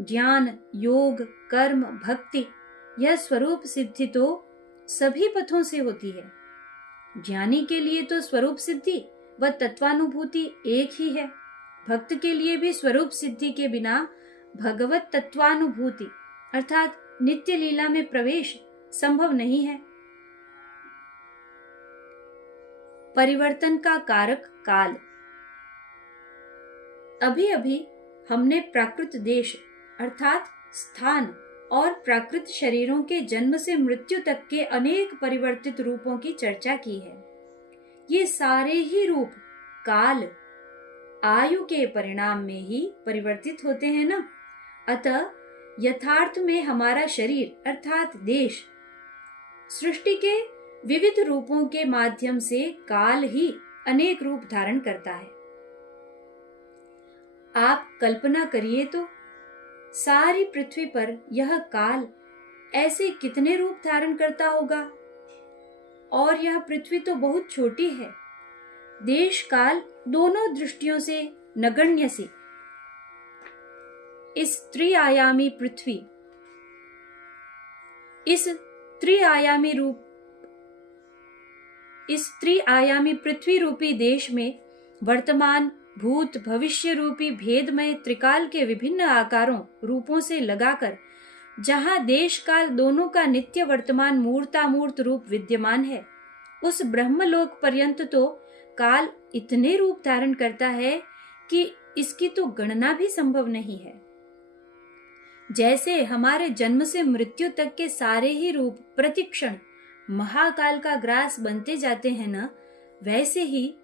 ज्ञान, योग, कर्म, भक्ति, यह स्वरूप सिद्धि तो सभी पथों से होती है। ज्ञानी के लिए तो स्वरूप सिद्धि व तत्वानुभूति एक ही है। भक्त के लिए भी स्वरूप सिद्धि के बिना भगवत तत्वानुभूति अर्थात नित्य लीला में प्रवेश संभव नहीं है। परिवर्तन का कारक काल। अभी अभी हमने प्राकृत देश अर्थात स्थान और प्राकृत शरीरों के जन्म से मृत्यु तक के अनेक परिवर्तित रूपों की चर्चा की है। ये सारे ही रूप काल, आयु के परिणाम में ही परिवर्तित होते हैं ना। अतः यथार्थ में हमारा शरीर अर्थात देश सृष्टि के विविध रूपों के माध्यम से काल ही अनेक रूप धारण करता है। आप कल्पना करिए तो सारी पृथ्वी पर यह काल ऐसे कितने रूप धारण करता होगा। और यह पृथ्वी तो बहुत छोटी है। देश काल दोनों दृष्टियों से नगण्य सी इस त्रिआयामी पृथ्वी रूपी देश में वर्तमान, भूत, भविष्य रूपी भेदमय त्रिकाल के विभिन्न आकारों, रूपों से लगाकर जहां देश काल दोनों का नित्य वर्तमान मूर्तामूर्त रूप विद्यमान है, उस ब्रह्मलोक पर्यंत तो काल इतने रूप धारण करता है कि इसकी तो गणना भी संभव नहीं है। जैसे हमारे जन्म से मृत्यु तक के सारे ही रूप प्रतिक्षण महाकाल का ग्रास बनते जाते हैं ना, वैसे ही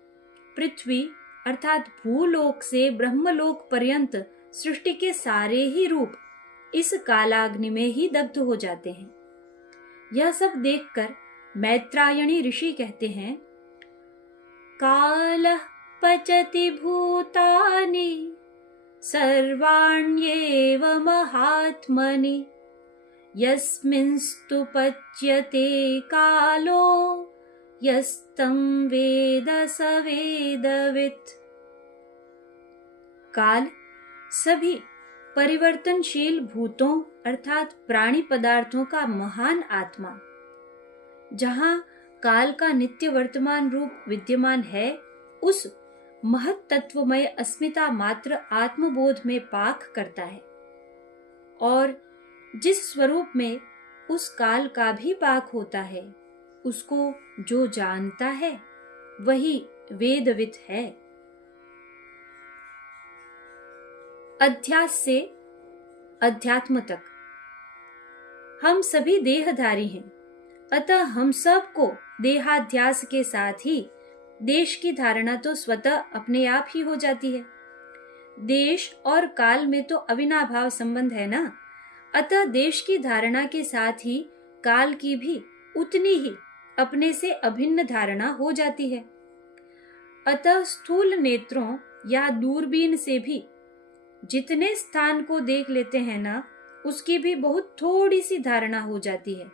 पृथ्वी अर्थात भूलोक से ब्रह्मलोक पर्यंत सृष्टि के सारे ही रूप इस कालाग्नि में ही दग्ध हो जाते हैं। यह सब देखकर मैत्रायणी ऋषि कहते हैं, कालः पचति भूतानि सर्वाण्येव महात्मनि यस्मिंस्तु पच्यते कालो यस्तं वेद स वेदवित्। काल सभी परिवर्तनशील भूतों अर्थात प्राणी पदार्थों का महान आत्मा, जहां काल का नित्य वर्तमान रूप विद्यमान है, उस महत तत्वमय अस्मिता मात्र आत्मबोध में पाक करता है। और जिस स्वरूप में उस काल का भी पाक होता है, उसको जो जानता है वही वेदवित् है। अध्यास से अध्यात्म तक हम सभी देहधारी हैं। अतः हम सबको देहाध्यास के साथ ही देश की धारणा तो स्वतः अपने आप ही हो जाती है। देश और काल में तो अविनाभाव संबंध है ना। अतः देश की धारणा के साथ ही काल की भी उतनी ही अपने से अभिन्न धारणा हो जाती है। अतः स्थूल नेत्रों या दूरबीन से भी जितने स्थान को देख लेते हैं ना, उसकी भी बहुत थोड़ी सी धारणा हो जाती है,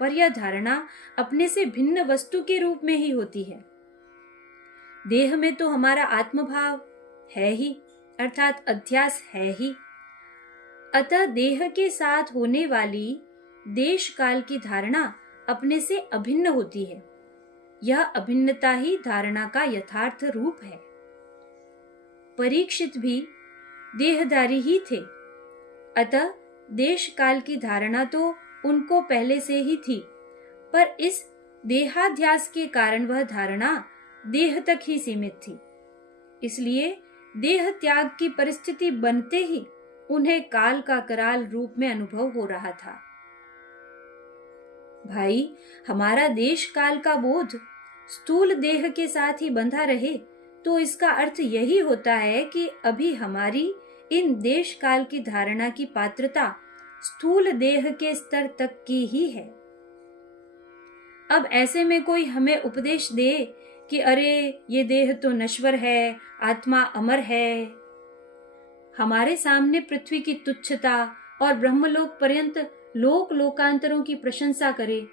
पर यह धारणा अपने से भिन्न वस्तु के रूप में ही होती है। देह में तो हमारा आत्मभाव है ही अर्थात अध्यास है ही। अतः देह के साथ होने वाली देश काल की धारणा अपने से अभिन्न होती है। यह अभिन्नता ही धारणा का यथार्थ रूप है। परीक्षित भी देहधारी ही थे, अतः देश काल की धारणा तो उनको पहले से ही थी, पर इस देहाध्यास के कारण वह धारणा देह तक ही सीमित थी। इसलिए देह त्याग की परिस्थिति बनते ही उन्हें काल का कराल रूप में अनुभव हो रहा था। भाई, हमारा देश काल का बोध स्थूल देह के साथ ही बंधा रहे तो इसका अर्थ यही होता है कि अभी हमारी इन देश काल की धारणा की पात्रता स्थूल देह के स्तर तक की ही है। अब ऐसे में कोई हमें उपदेश दे कि अरे ये देह तो नश्वर है, आत्मा अमर है, हमारे सामने पृथ्वी की तुच्छता और ब्रह्मलोक पर्यंत लोक लोकांतरों की प्रशंसा करे,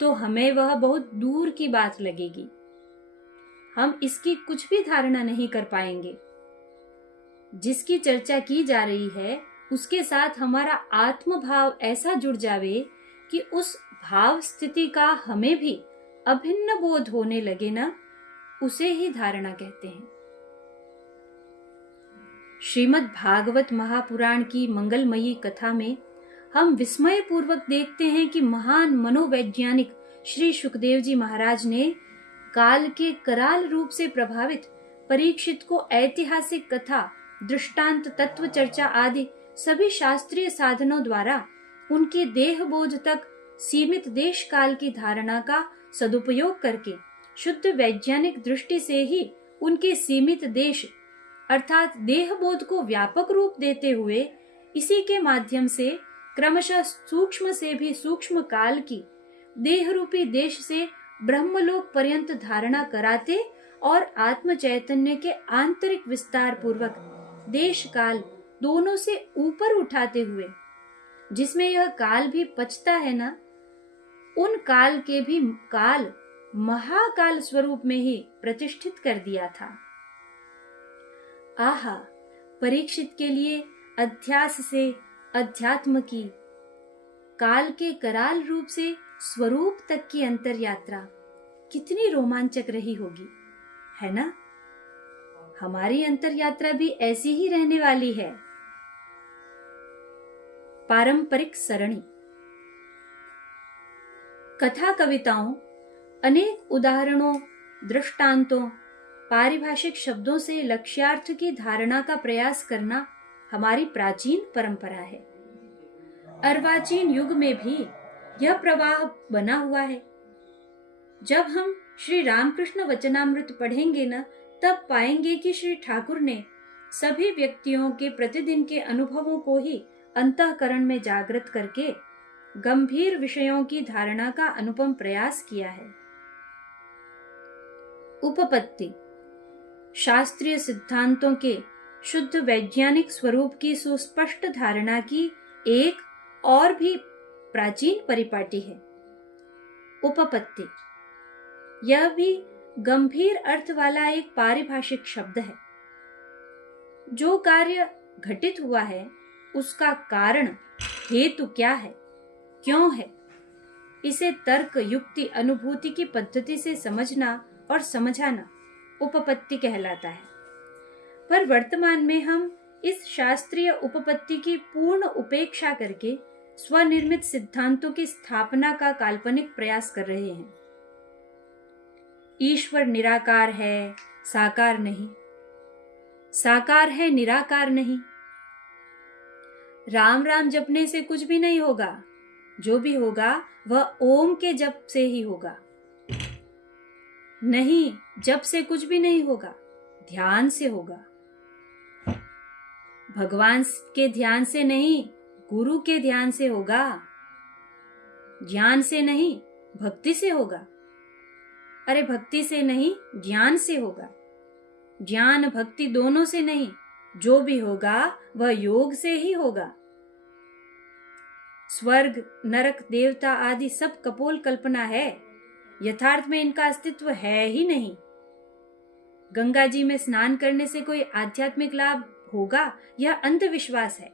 तो हमें वह बहुत दूर की बात लगेगी। हम इसकी कुछ भी धारणा नहीं कर पाएंगे। जिसकी चर्चा की जा रही है उसके साथ हमारा आत्म भाव ऐसा जुड़ जावे कि उस भाव स्थिति का हमें भी अभिन्न बोध होने लगे ना, उसे ही धारणा कहते हैं। श्रीमद् भागवत महापुराण की मंगलमयी कथा में हम विस्मय पूर्वक देखते हैं कि महान मनोवैज्ञानिक श्री सुखदेव जी महाराज ने काल के कराल रूप से प्रभावित परीक्षित को ऐतिहासिक कथा, दृष्टांत, तत्व चर्चा आदि सभी शास्त्रीय साधनों द्वारा उनके देह बोध तक सीमित देश काल की धारणा का सदुपयोग करके शुद्ध वैज्ञानिक दृष्टि से ही उनके सीमित देश अर्थात देह बोध को व्यापक रूप देते हुए इसी के माध्यम से क्रमशः सूक्ष्म से भी सूक्ष्म काल की देह रूपी देश से ब्रह्मलोक पर्यंत धारणा कराते और आत्म चैतन्य के आंतरिक विस्तार पूर्वक देश काल दोनों से ऊपर उठाते हुए, जिसमें यह काल भी पचता है ना, उन काल के भी काल महाकाल स्वरूप में ही प्रतिष्ठित कर दिया था। आहा, परीक्षित के लिए अध्यास से अध्यात्म की, काल के कराल रूप से स्वरूप तक की अंतर यात्रा कितनी रोमांचक रही होगी, है ना? हमारी अंतर यात्रा भी ऐसी ही रहने वाली है। पारंपरिक सरणी। कथा कविताओं, अनेक उदाहरणों, दृष्टांतों, पारिभाषिक शब्दों से लक्ष्यार्थ की धारणा का प्रयास करना हमारी प्राचीन परंपरा है। अर्वाचीन युग में भी यह प्रवाह बना हुआ है। जब हम श्री रामकृष्ण वचनामृत पढ़ेंगे न, तब पाएंगे कि श्री ठाकुर ने सभी व्यक्तियों के प्रतिदिन के अनुभवों को ही अंतःकरण में जागृत करके गंभीर विषयों की धारणा का अनुपम प्रयास किया है। उपपत्ति, शास्त्रीय सिद्धांतों के शुद्ध वैज्ञानिक स्वरूप की सुस्पष्ट धारणा की एक और भी प्राचीन परिपाटी है। उपपत्ति यह भी गंभीर अर्थ वाला एक पारिभाषिक शब्द है। जो कार्य घटित हुआ है उसका कारण, हेतु क्या है, क्यों है, इसे तर्क, युक्ति, अनुभूति की पद्धति से समझना और समझाना उपपत्ति कहलाता है। पर वर्तमान में हम इस शास्त्रीय उपपत्ति की पूर्ण उपेक्षा करके स्वनिर्मित सिद्धांतों की स्थापना का काल्पनिक प्रयास कर रहे हैं। ईश्वर निराकार है, साकार नहीं, साकार है, निराकार नहीं। राम राम जपने से कुछ भी नहीं होगा, जो भी होगा वह ओम के जप से ही होगा। नहीं, जप से कुछ भी नहीं होगा, ध्यान से होगा। भगवान के ध्यान से नहीं, गुरु के ध्यान से होगा। ज्ञान से नहीं, भक्ति से होगा। अरे भक्ति से नहीं, ज्ञान से होगा। ज्ञान भक्ति दोनों से नहीं, जो भी होगा वह योग से ही होगा। स्वर्ग, नरक, देवता आदि सब कपोल कल्पना है, यथार्थ में इनका अस्तित्व है ही नहीं। गंगा जी में स्नान करने से कोई आध्यात्मिक लाभ होगा, यह अंधविश्वास है।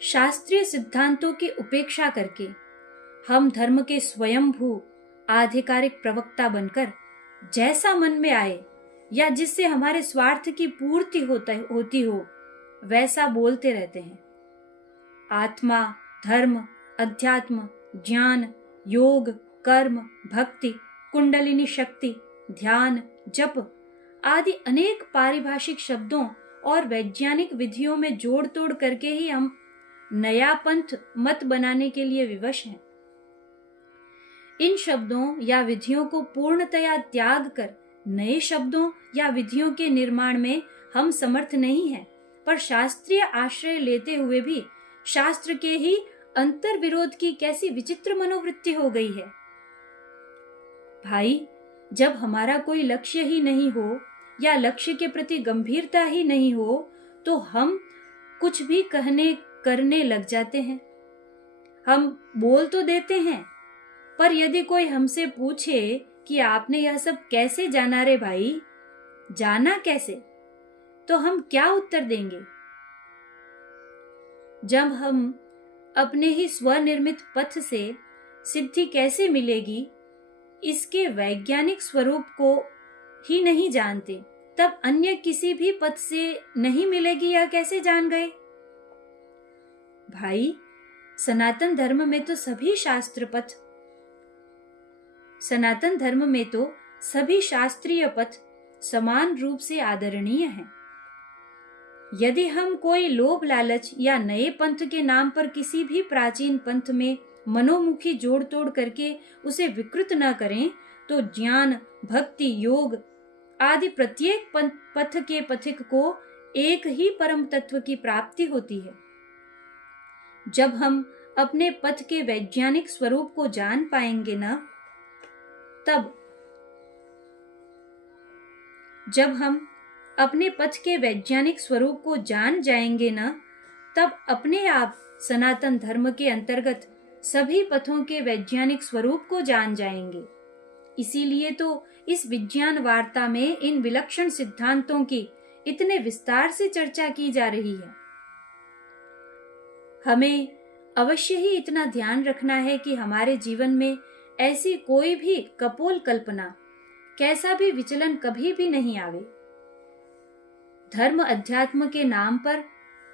शास्त्रीय सिद्धांतों की उपेक्षा करके हम धर्म के स्वयंभू आधिकारिक प्रवक्ता बनकर जैसा मन में आए या जिससे हमारे स्वार्थ की पूर्ति होती हो वैसा बोलते रहते हैं। आत्मा, धर्म, अध्यात्म, ज्ञान, योग, कर्म, भक्ति, कुंडलिनी शक्ति, ध्यान, जप आदि अनेक पारिभाषिक शब्दों और वैज्ञानिक विधियों में जोड़ तोड़ करके ही हम नया पंथ मत बनाने के लिए विवश हैं। इन शब्दों या विधियों को पूर्णतया त्याग कर नए शब्दों या विधियों के निर्माण में हम समर्थ नहीं हैं, पर शास्त्रीय आश्रय लेते हुए भी शास्त्र के ही अंतर विरोध की कैसी विचित्र मनोवृत्ति हो गई है। भाई, जब हमारा कोई लक्ष्य ही नहीं हो या लक्ष्य के प्रति गंभीरता ही नहीं हो तो हम कुछ भी कहने करने लग जाते हैं। हम बोल तो देते हैं, पर यदि कोई हमसे पूछे कि आपने यह सब कैसे जाना रे भाई, जाना कैसे, तो हम क्या उत्तर देंगे? जब हम अपने ही स्वनिर्मित पथ से सिद्धि कैसे मिलेगी इसके वैज्ञानिक स्वरूप को ही नहीं जानते, तब अन्य किसी भी पथ से नहीं मिलेगी यह कैसे जान गए? भाई, सनातन धर्म में तो सभी शास्त्रीय पथ समान रूप से आदरणीय हैं। यदि हम कोई लोभ लालच या नए पंथ के नाम पर किसी भी प्राचीन पंथ में मनोमुखी जोड़ तोड़ करके उसे विकृत न करें, तो ज्ञान, भक्ति, योग आदि प्रत्येक पथ के पथिक को एक ही परम तत्व की प्राप्ति होती है। जब हम अपने पथ के वैज्ञानिक स्वरूप को जान पाएंगे ना, जब हम अपने पथ के वैज्ञानिक स्वरूप को जान जाएंगे ना, तब अपने आप सनातन धर्म के अंतर्गत सभी पथों के वैज्ञानिक स्वरूप को जान जाएंगे। इसीलिए तो इस विज्ञान वार्ता में इन विलक्षण सिद्धांतों की इतने विस्तार से चर्चा की जा रही है। हमें अवश्य ही इतना ध्यान रखना है कि हमारे जीवन में ऐसी कोई भी कपोल कल्पना, कैसा भी विचलन कभी भी नहीं आवे। धर्म अध्यात्म के नाम पर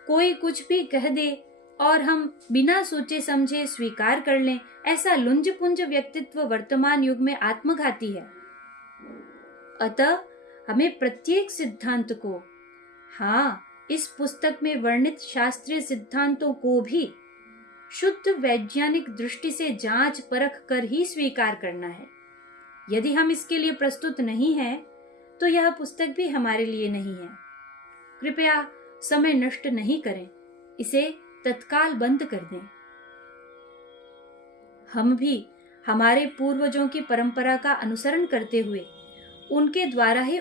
कोई कुछ भी कह दे और हम बिना सोचे समझे स्वीकार कर लें, ऐसा लुंज पुंज व्यक्तित्व वर्तमान युग में आत्मघाती है। अतः हमें प्रत्येक सिद्धांत को, हाँ, इस पुस्तक में वर्णित शास्त्रीय सिद्धांतों को भी शुद्ध वैज्ञानिक दृष्टि से जांच परख कर ही स्वीकार करना है। यदि हम इसके लिए प्रस्तुत नहीं हैं, तो यह पुस्तक भी हमारे लिए नहीं है। कृपया समय नष्ट नहीं करें, इसे तत्काल बंद कर दें। हम भी हमारे पूर्वजों की परंपरा का अनुसरण करते हुए उनके द्वारा ही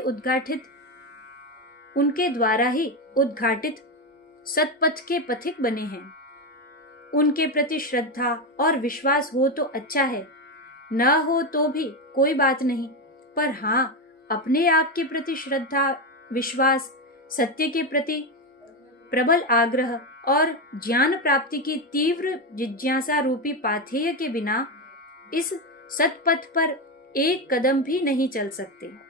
उद्घाटित सतपथ के पथिक बने हैं। उनके प्रति श्रद्धा और विश्वास हो तो अच्छा है, न हो तो भी कोई बात नहीं, पर हाँ, अपने आप के प्रति श्रद्धा, विश्वास, सत्य के प्रति प्रबल आग्रह और ज्ञान प्राप्ति की तीव्र जिज्ञासा रूपी पाथेय के बिना इस सतपथ पर एक कदम भी नहीं चल सकते।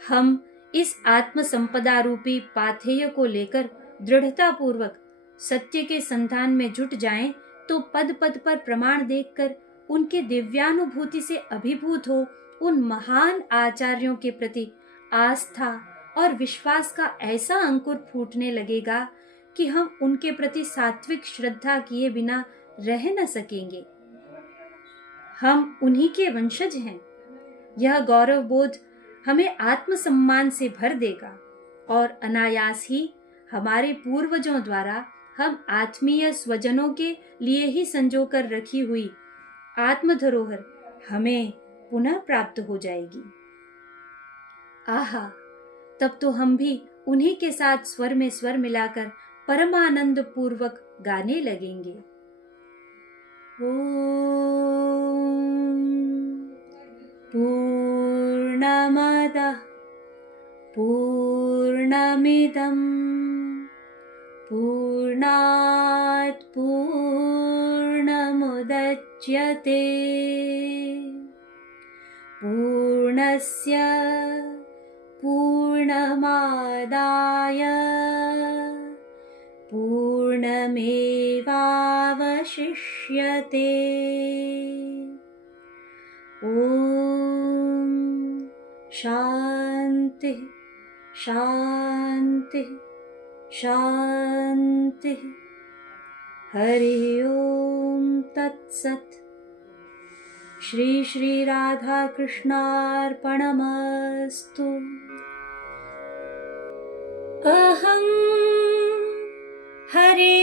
हम इस आत्म संपदा रूपी पाथेय को लेकर दृढ़ता पूर्वक सत्य के संधान में जुट जाएं, तो पद पद पर प्रमाण देखकर उनके दिव्यानुभूति से अभिभूत हो उन महान आचार्यों के प्रति आस्था और विश्वास का ऐसा अंकुर फूटने लगेगा कि हम उनके प्रति सात्विक श्रद्धा किए बिना रह न सकेंगे। हम उन्हीं के वंशज हैं। यह गौरव बोध हमें आत्मसम्मान से भर देगा और अनायास ही हमारे पूर्वजों द्वारा हम आत्मीय स्वजनों के लिए ही संजो कर रखी हुई आत्म धरोहर हमें पुनः प्राप्त हो जाएगी। आहा, तब तो हम भी उन्हीं के साथ स्वर में स्वर मिलाकर परमानंद पूर्वक गाने लगेंगे। ओम पूर्णमदः पूर्णमिदं पूर्णात् पूर्णमुदच्यते पूर्णस्य पूर्णमादाय पूर्णमेवावशिष्यते। ओम शांति शांति शांति। हरि ओम। तत्सत्। श्री श्री राधा कृष्णार्पणमस्तु। अहं हरे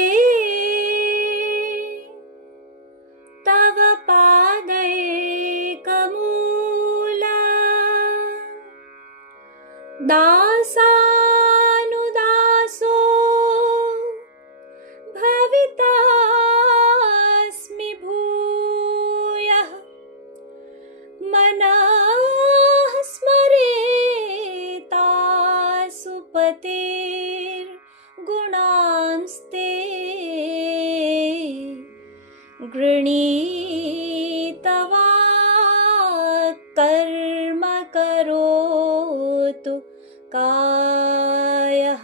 तव पादैकमूला दासानुदासो भवितास्मि भूयः। मनः स्मरेतासु पतेर्गुणांस्ते गृणीतवा कर्म करोतु कायः।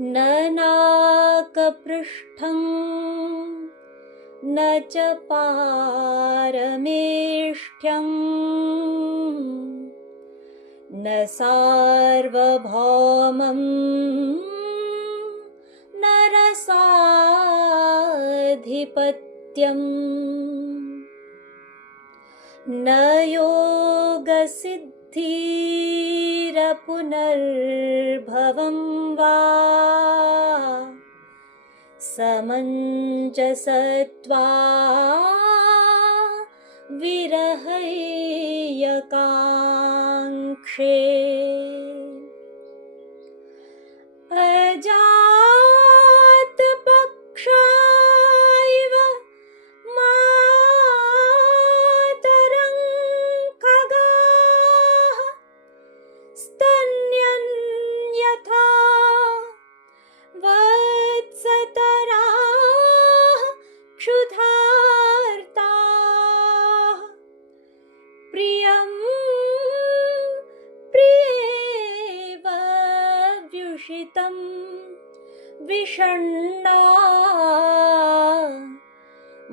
न नाकपृष्ठं न च पारमेष्ठ्यं न सार्वभौमं न रसाधिपत्यम् न योगसिद्धिरपुनर्भवं वा समञ्जसत्वा विरहय्यकाङ्क्षे। अजातपक्षायव मातरं खगाः स्तन्यन्यथा वत्सतराः क्षुधार्ताः। प्रियं प्रियेव व्युषितं विषण्णा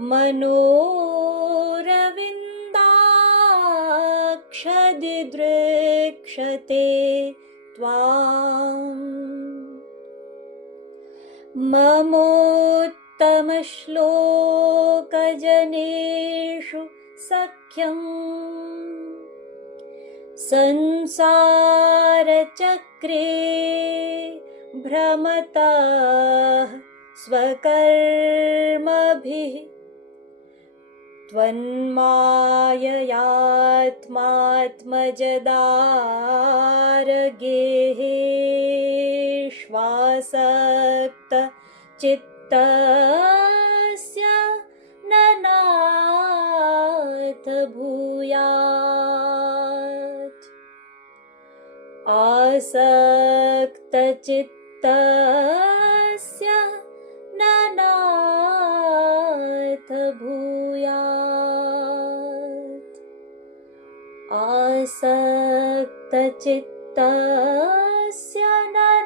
मनोरविन्दाक्षदिदृक्षते त्वाम्। ममोत्तमश्लोकजनेषु सख्यम् संसारचक्रे भ्रमतः स्वकर्मभिः। त्वन्माययात्मात्मजदारगेहेष्वासक्त चित्तस्य न नाथ भूयात्। आसक्तचित्तस्य न नाथ भूयात्। आसक्तचित्तस्य न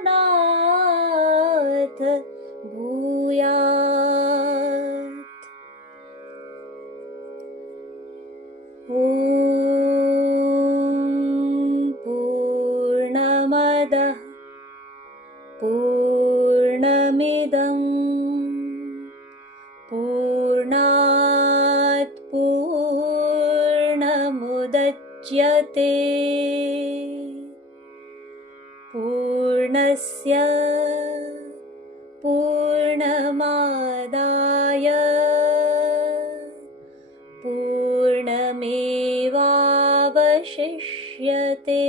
नाथ भूयात्। ॐ पूर्णमदः पूर्णमिदं पूर्णात् पूर्णमुदच्यते पूर्णस्य पूर्णमादाय पूर्णमेवावशिष्यते।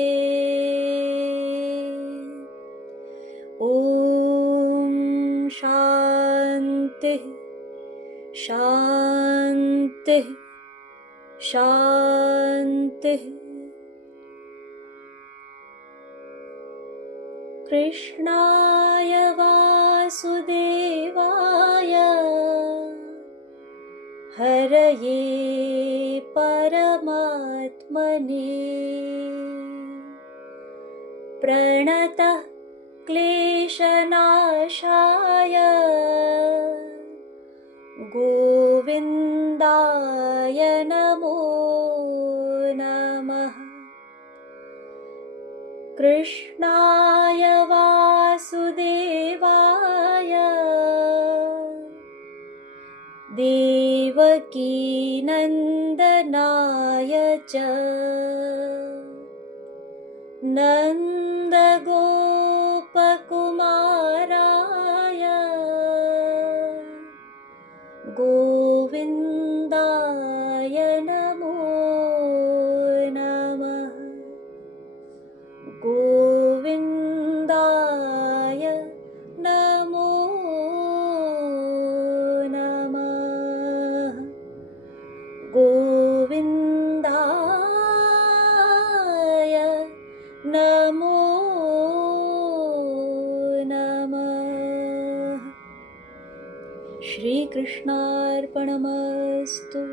ॐ शान्तिः शान्तिः शान्तिः। कृष्णाय वासुदेवाय हरये परमात्मने प्रणतः क्लेशनाशाय गोविन्दाय नमो नमः। कृष्णाय वासुदेवाय देवकी नन्दनाय च नन्दगोपकुमाराय गोविन्दाय नमो नमः। गोविन्दाय नमो नमः। गोविन्दाय नमो नमः। श्रीकृष्णार्पणमस्तु।